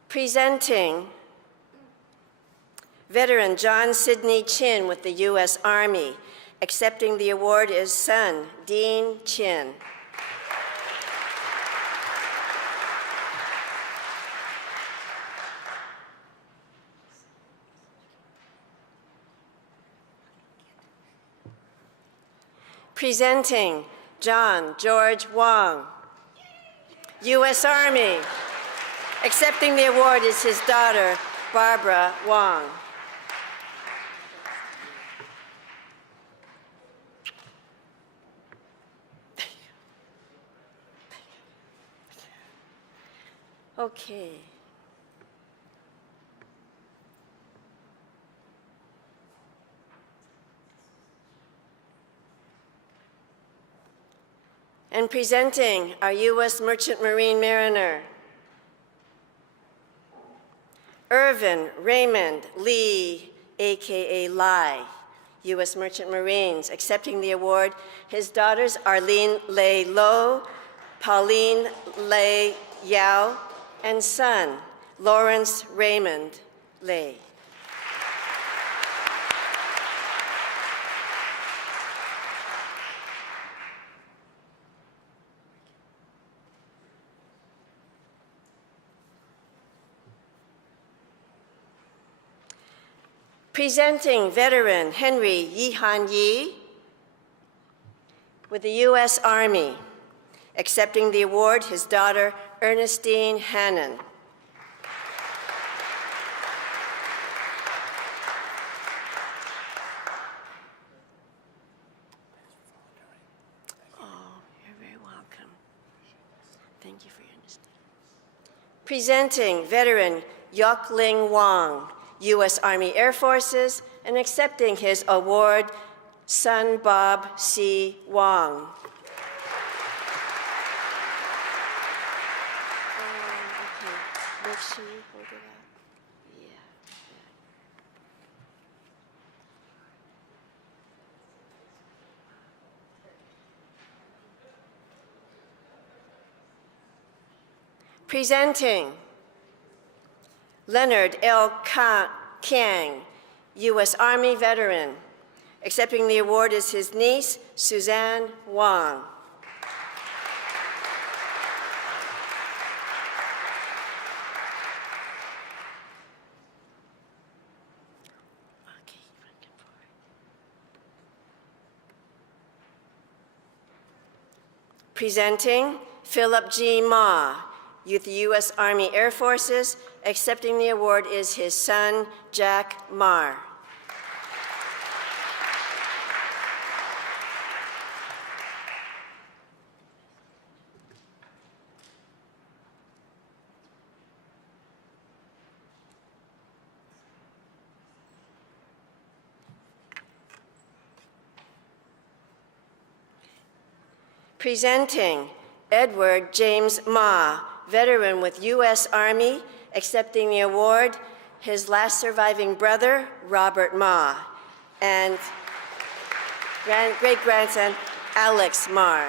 Presenting veteran John Sidney Chin with the U.S. Army. Accepting the award is son, Dean Chin. Presenting John George Wong, U.S. Army. Accepting the award is his daughter, Barbara Wong. Okay. And presenting our U.S. Merchant Marine Mariner, Irvin Raymond Lee, A.K.A. Lai, U.S. Merchant Marines. Accepting the award, his daughters Arlene Lei Lo, Pauline Lei Yao, and son, Lawrence Raymond Lei. Presenting veteran Henry Yihan Yi with the U.S. Army. Accepting the award, his daughter Ernestine Hannon. Oh, you're very welcome. Thank you for your understanding. Presenting veteran Yok Ling Wong, U.S. Army Air Forces, and accepting his award, son Bob C. Wong. Okay, make sure you hold it up. Yeah. Presenting Leonard L. Kang, U.S. Army veteran. Accepting the award is his niece, Suzanne Wong. Okay, come forward. Presenting Philip G. Ma, with the U.S. Army Air Forces. Accepting the award is his son, Jack Marr. Presenting Edward James Ma, veteran with U.S. Army, accepting the award, his last surviving brother, Robert Ma, and great-grandson, Alex Marr.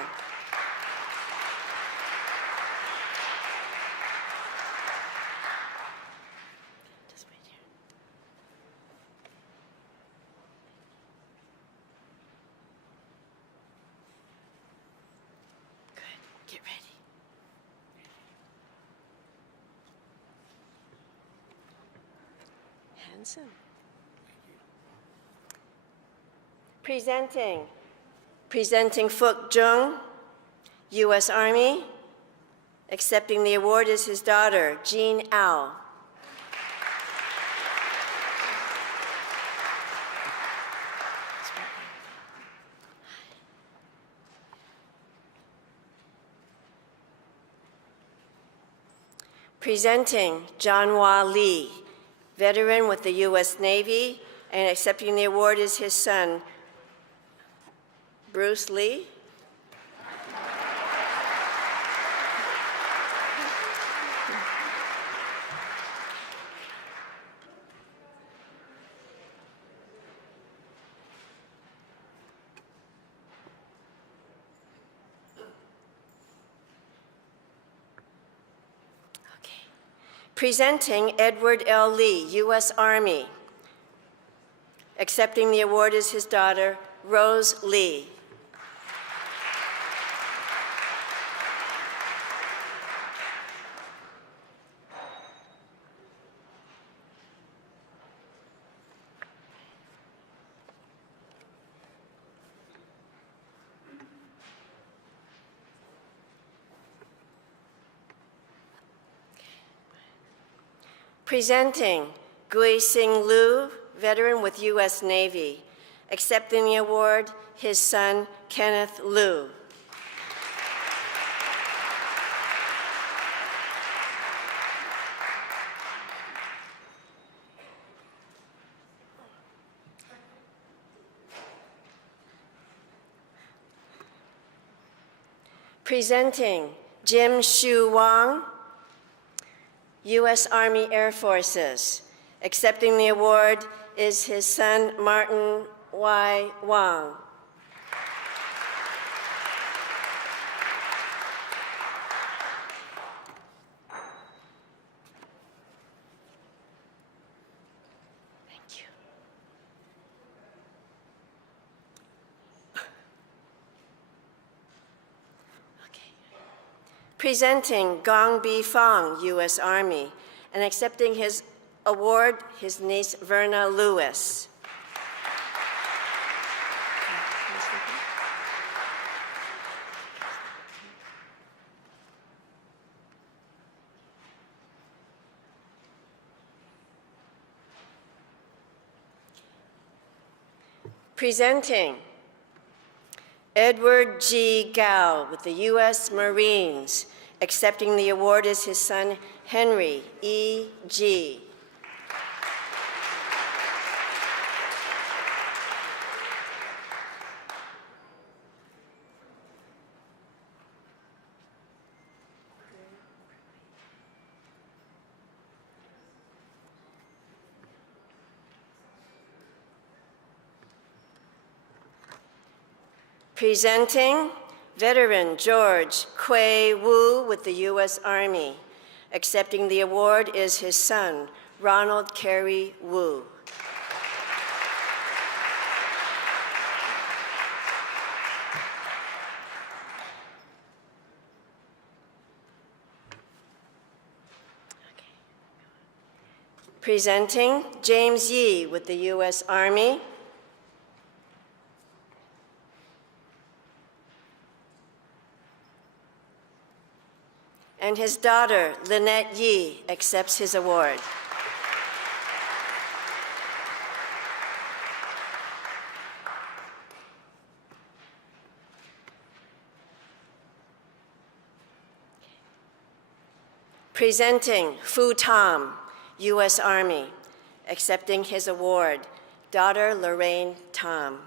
Just wait here. Good. Get ready. Handsome. Presenting Phuc Jung, U.S. Army. Accepting the award is his daughter, Jean Au. Presenting John-Hua Lee, veteran with the U.S. Navy, and accepting the award is his son, Bruce Lee. Presenting Edward L. Lee, U.S. Army. Accepting the award is his daughter, Rose Lee. Presenting Gui Sing Lu, veteran with U.S. Navy. Accepting the award, his son, Kenneth Lu. Presenting Jim Shu Wong, U.S. Army Air Forces. Accepting the award is his son, Martin Y. Wong. Thank you. Presenting Gong Bi Fong, U.S. Army, and accepting his award, his niece, Verna Lewis. Presenting Edward G. Gao with the U.S. Marines. Accepting the award is his son, Henry E. G. Presenting veteran George Quay Wu with the U.S. Army. Accepting the award is his son, Ronald Carey Wu. Presenting James Yi with the U.S. Army. And his daughter, Lynette Yi, accepts his award. Presenting Fu Tom, U.S. Army, accepting his award, daughter Lorraine Tom.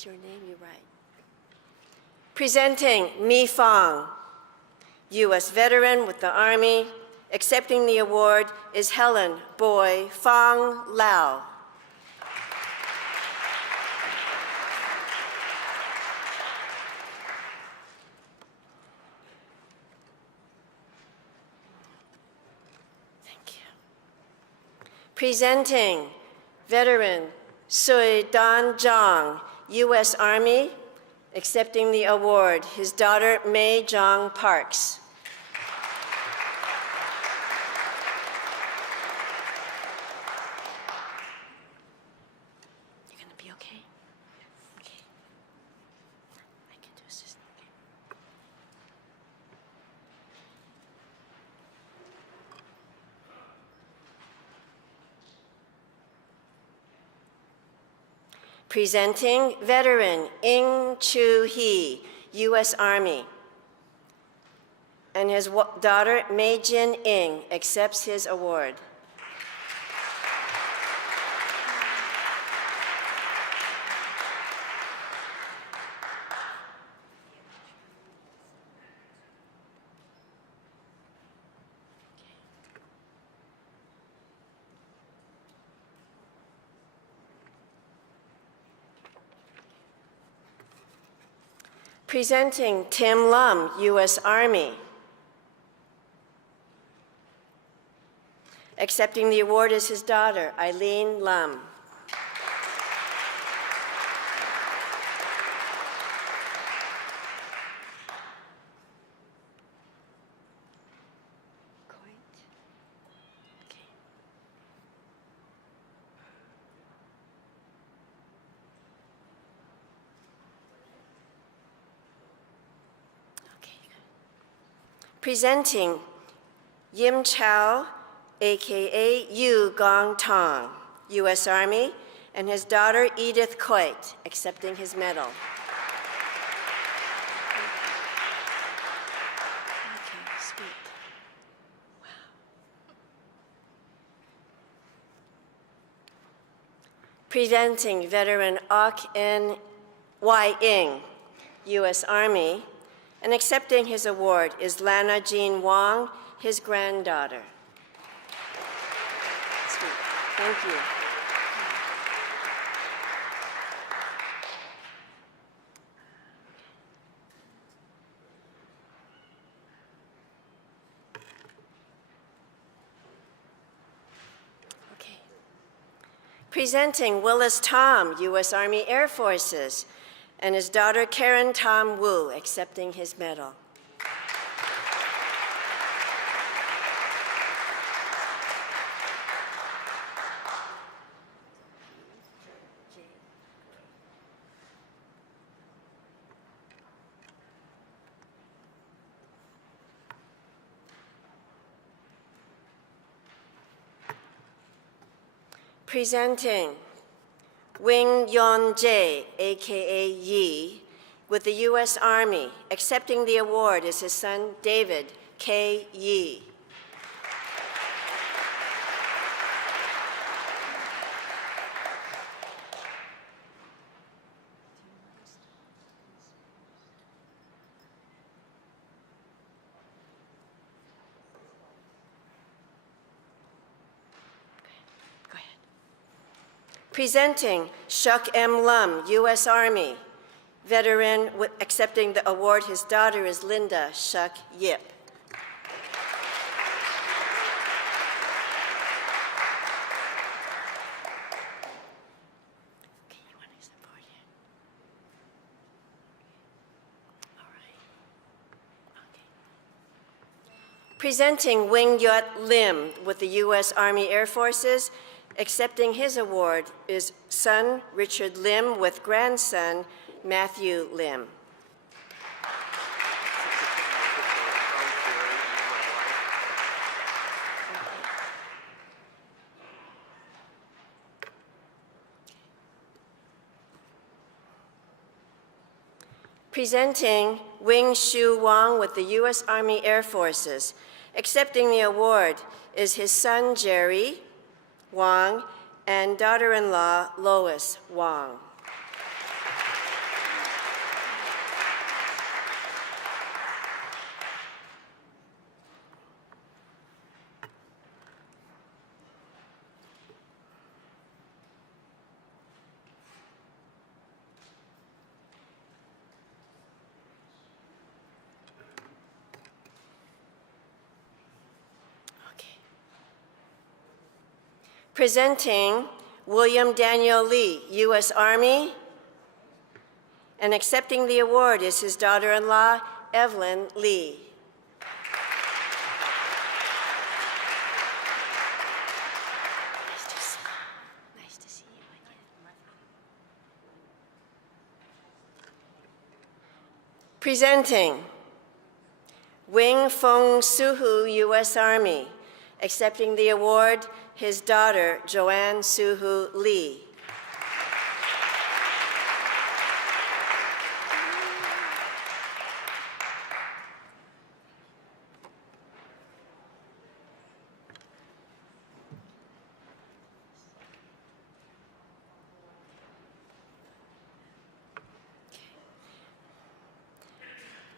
what's your name? You write. Presenting Mi Fong, U.S. veteran with the Army. Accepting the award is Helen Boy Fong Lau. Thank you. Presenting veteran Sui Dan Zhang, U.S. Army. Accepting the award, his daughter Mei Zhang Parks. You're gonna be okay? Okay. I can do this. Okay. Presenting veteran Ing Chu Hee, U.S. Army, and his daughter Mei Jin Ing accepts his award. Presenting Tim Lum, U.S. Army. Accepting the award is his daughter, Eileen Lum. Presenting Yim Chow, A.K.A. Yu Gong Tong, U.S. Army, and his daughter Edith Coit, accepting his medal. Okay, sweet. Wow. Presenting veteran Ok En Wai Ing, U.S. Army, and accepting his award is Lana Jean Wong, his granddaughter. Sweet. Thank you. Okay. Presenting Willis Tom, U.S. Army Air Forces, and his daughter Karen Tom Wu, accepting his medal. Presenting Wing Yon Jae, A.K.A. Yi, with the U.S. Army. Accepting the award is his son, David K. Yi. Presenting Shuk M. Lum, U.S. Army, veteran, accepting the award. His daughter is Linda Shuk Yip. Okay, you want to step forward here? All right. Okay. Presenting Wing Yut Lim with the U.S. Army Air Forces. Accepting his award is son Richard Lim with grandson Matthew Lim. Presenting Wing Shu Wong with the U.S. Army Air Forces. Accepting the award is his son Jerry Wong and daughter-in-law Lois Wong. Presenting William Daniel Lee, U.S. Army, and accepting the award is his daughter-in-law, Evelyn Lee. Nice to see you again. Presenting Wing Fong Suhu, U.S. Army, accepting the award, his daughter, Joanne Suhu Lee.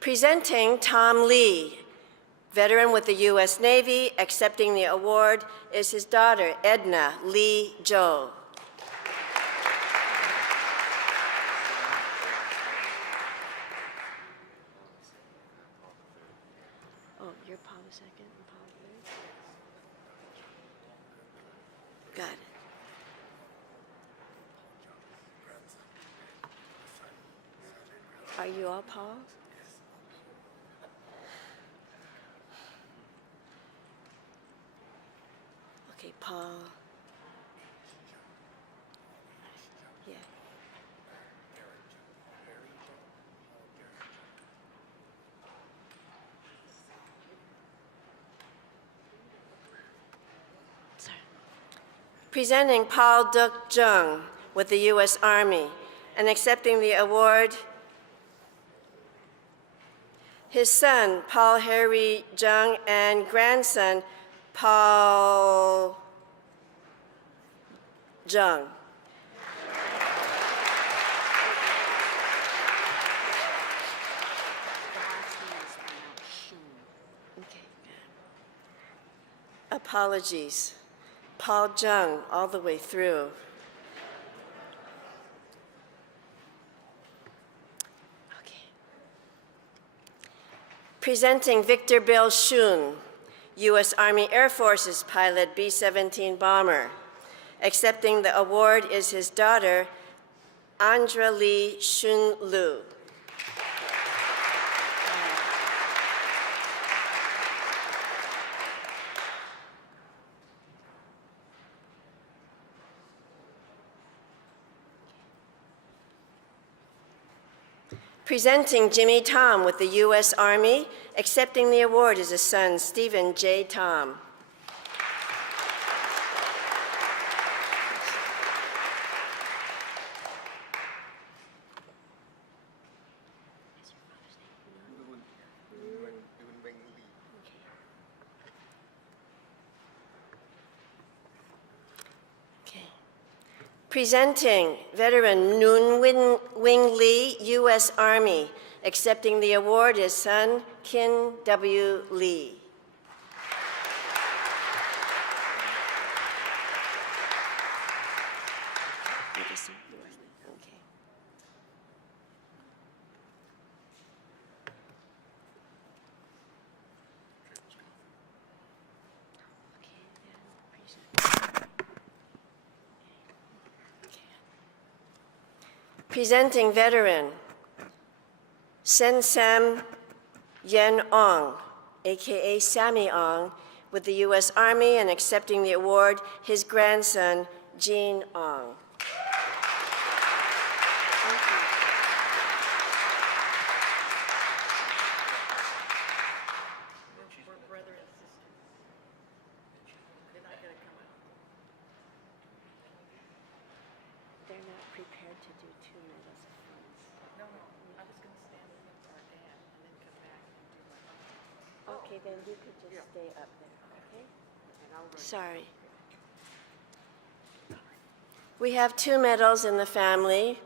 Presenting Tom Lee, veteran with the U.S. Navy, accepting the award is his daughter, Edna Lee Jo. Oh, you're Paul II and Paul III? Got it. Are you all Pauls? Okay, Paul. Yeah. Sorry. Presenting Paul Duk Jung with the U.S. Army and accepting the award, his son, Paul Harry Jung, and grandson, Paul Jung. Okay. Apologies. Paul Jung, all the way through. Presenting Victor Bill Shun, U.S. Army Air Forces pilot, B-17 bomber. Accepting the award is his daughter, Andra Lee Shun Lu. Presenting Jimmy Tom with the U.S. Army, accepting the award is his son, Stephen J. Tom. Presenting veteran Noon Wing Lee, U.S. Army, accepting the award is son Kin W. Lee. Presenting veteran Sen Sam Yen Ong, AKA Sammy Ong, with the U.S. Army and accepting the award, his grandson, Gene Ong. Okay, then you could just stay up there, okay? Sorry. We have 2 medals in the family.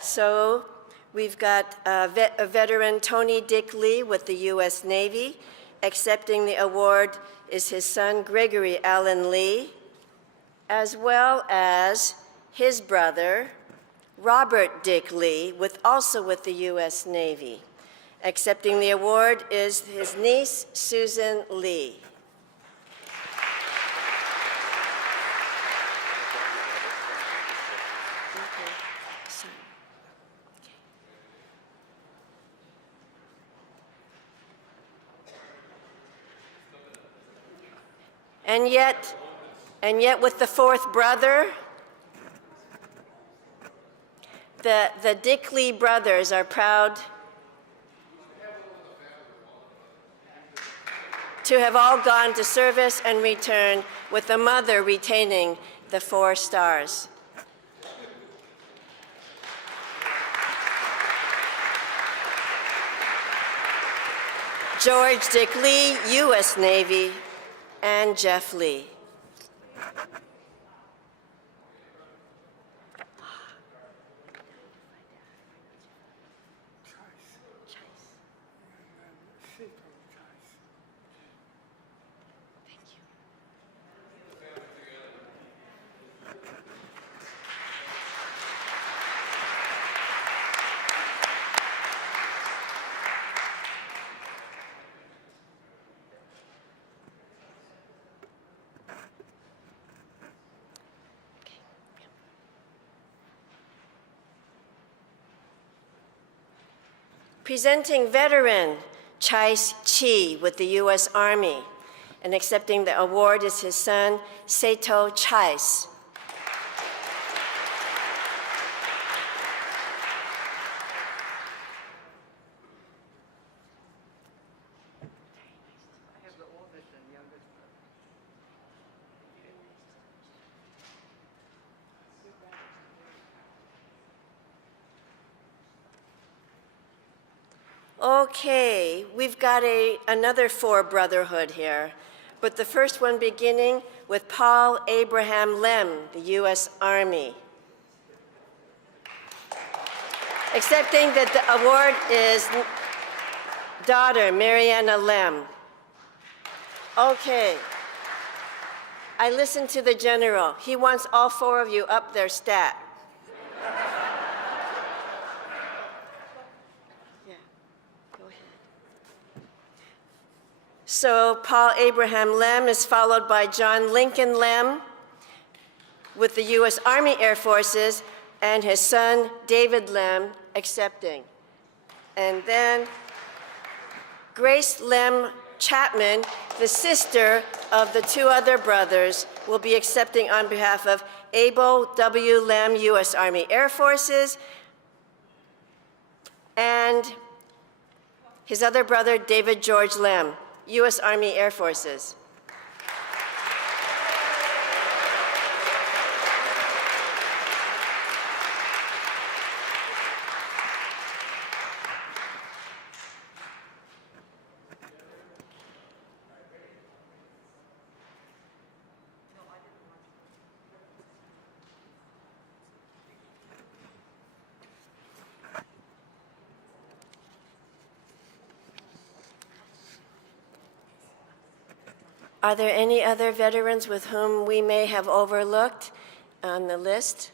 So we've got a veteran Tony Dick Lee with the U.S. Navy. Accepting the award is his son Gregory Allen Lee, as well as his brother Robert Dick Lee, also with the U.S. Navy. Accepting the award is his niece, Susan Lee. And yet with the fourth brother, the Dick Lee brothers are proud to have all gone to service and returned, with the mother retaining the 4 stars. George Dick Lee, U.S. Navy, and Jeff Lee. Presenting veteran C.A.C.A. with the U.S. Army, and accepting the award is his son, Seto C.A.C.A. Okay, we've got another 4 brotherhood here, but the first one beginning with Paul Abraham Lem, the U.S. Army. Accepting that the award is daughter Mariana Lem. Okay, I listened to the general. He wants all 4 of you up there stat. So Paul Abraham Lem is followed by John Lincoln Lem with the U.S. Army Air Forces, and his son David Lem accepting. And then Grace Lem Chapman, the sister of the 2 other brothers, will be accepting on behalf of Abel W. Lem, U.S. Army Air Forces, and his other brother David George Lem, U.S. Army Air Forces. Are there any other veterans with whom we may have overlooked on the list?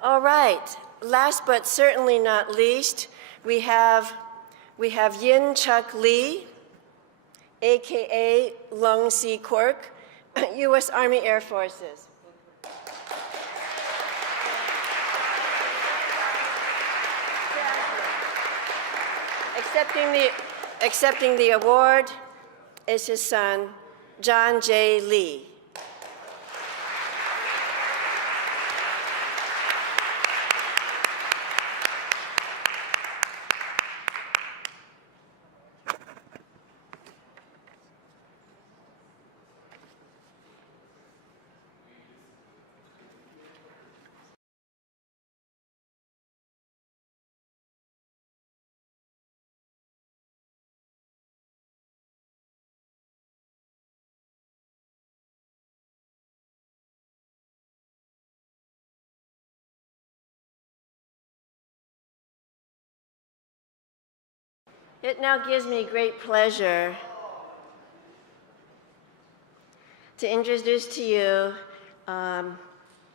All right, last but certainly not least, we have Yin Chuk Lee, AKA Lung Si Quirk, U.S. Army Air Forces. Accepting the award is his son, John J. Lee. It now gives me great pleasure to introduce to you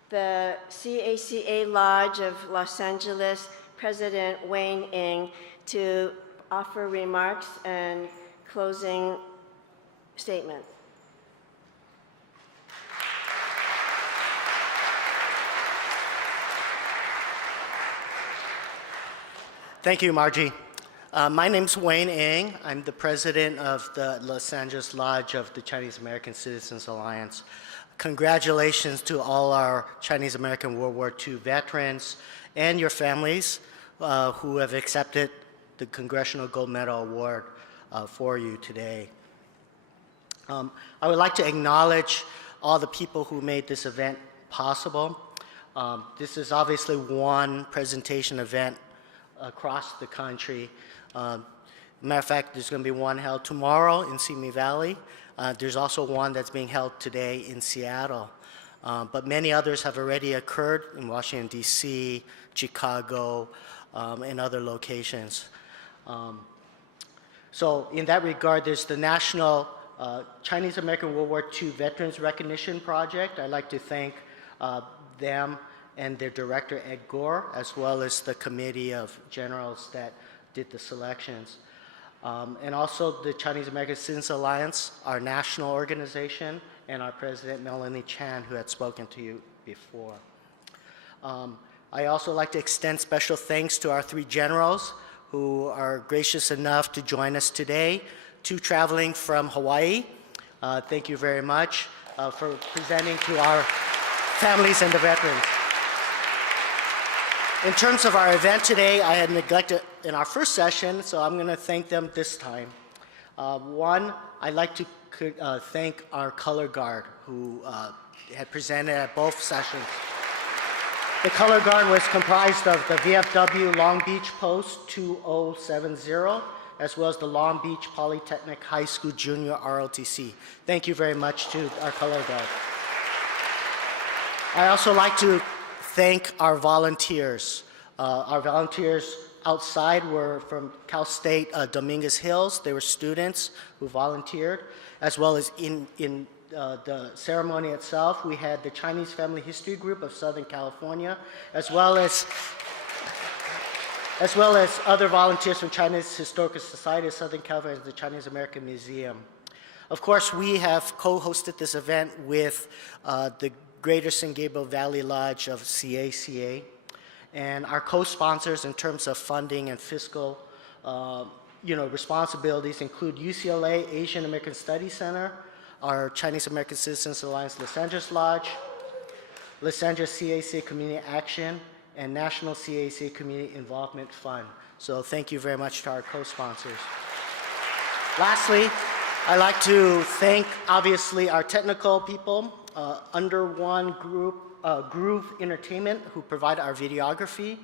the C.A.C.A. Lodge of Los Angeles President Wayne Ng to offer remarks and closing statement. Thank you, Margie. My name's Wayne Ng. I'm the president of the Los Angeles Lodge of the Chinese American Citizens Alliance. Congratulations to all our Chinese American World War II veterans and your families who have accepted the Congressional Gold Medal Award for you today. I would like to acknowledge all the people who made this event possible. This is obviously one presentation event across the country. Matter of fact, there's going to be one held tomorrow in Simi Valley. There's also one that's being held today in Seattle. But many others have already occurred in Washington, D.C., Chicago, and other locations. So in that regard, there's the National Chinese American World War II Veterans Recognition Project. I'd like to thank them and their director, Ed Gore, as well as the committee of generals that did the selections. And also the Chinese American Citizens Alliance, our national organization, and our president, Melanie Chan, who had spoken to you before. I also like to extend special thanks to our three generals who are gracious enough to join us today, two traveling from Hawaii. Thank you very much for presenting to our families and the veterans. In terms of our event today, I had neglected in our first session, so I'm going to thank them this time. One, I'd like to thank our color guard who had presented at both sessions. The color guard was comprised of the VFW Long Beach Post 2070, as well as the Long Beach Polytechnic High School Junior ROTC. Thank you very much to our color guard. I also like to thank our volunteers. Our volunteers outside were from Cal State Dominguez Hills. They were students who volunteered, as well as in the ceremony itself, we had the Chinese Family History Group of Southern California, as well as other volunteers from China's Historical Society of Southern California, the Chinese American Museum. Of course, we have co-hosted this event with the Greater San Gabriel Valley Lodge of C.A.C.A. And our co-sponsors in terms of funding and fiscal responsibilities include UCLA Asian American Studies Center, our Chinese American Citizens Alliance Los Angeles Lodge, Los Angeles C.A.C.A. Community Action, and National C.A.C.A. Community Involvement Fund. So thank you very much to our co-sponsors. Lastly, I'd like to thank, obviously, our technical people, Under One Group, Groove Entertainment, who provided our videography,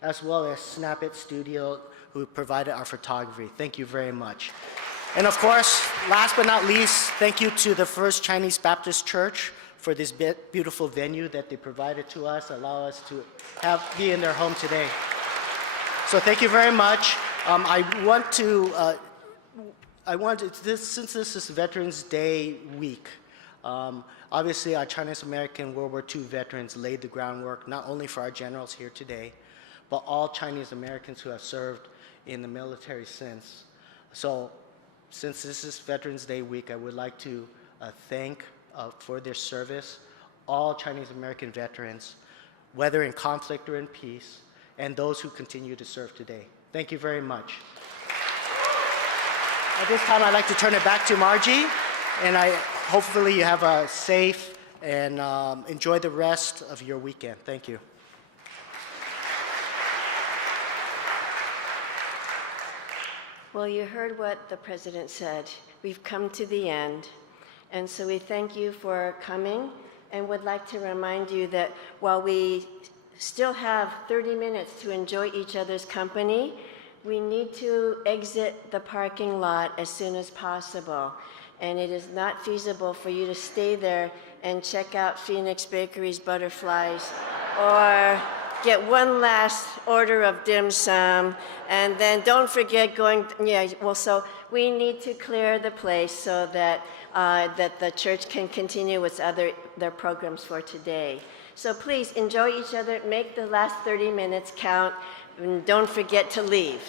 as well as Snap It Studio, who provided our photography. Thank you very much. And of course, last but not least, thank you to the First Chinese Baptist Church for this beautiful venue that they provided to us, allow us to be in their home today. So thank you very much. Since this is Veterans Day week, obviously our Chinese American World War II veterans laid the groundwork, not only for our generals here today, but all Chinese Americans who have served in the military since. So since this is Veterans Day week, I would like to thank for their service all Chinese American veterans, whether in conflict or in peace, and those who continue to serve today. Thank you very much. At this time, I'd like to turn it back to Margie, and hopefully you have a safe and enjoy the rest of your weekend. Thank you. Well, you heard what the president said. We've come to the end. And so we thank you for coming and would like to remind you that while we still have 30 minutes to enjoy each other's company, we need to exit the parking lot as soon as possible. And it is not feasible for you to stay there and check out Phoenix Bakery's butterflies or get one last order of dim sum, and then don't forget so we need to clear the place so that, that the church can continue with their programs for today. So please enjoy each other, make the last 30 minutes count, and don't forget to leave.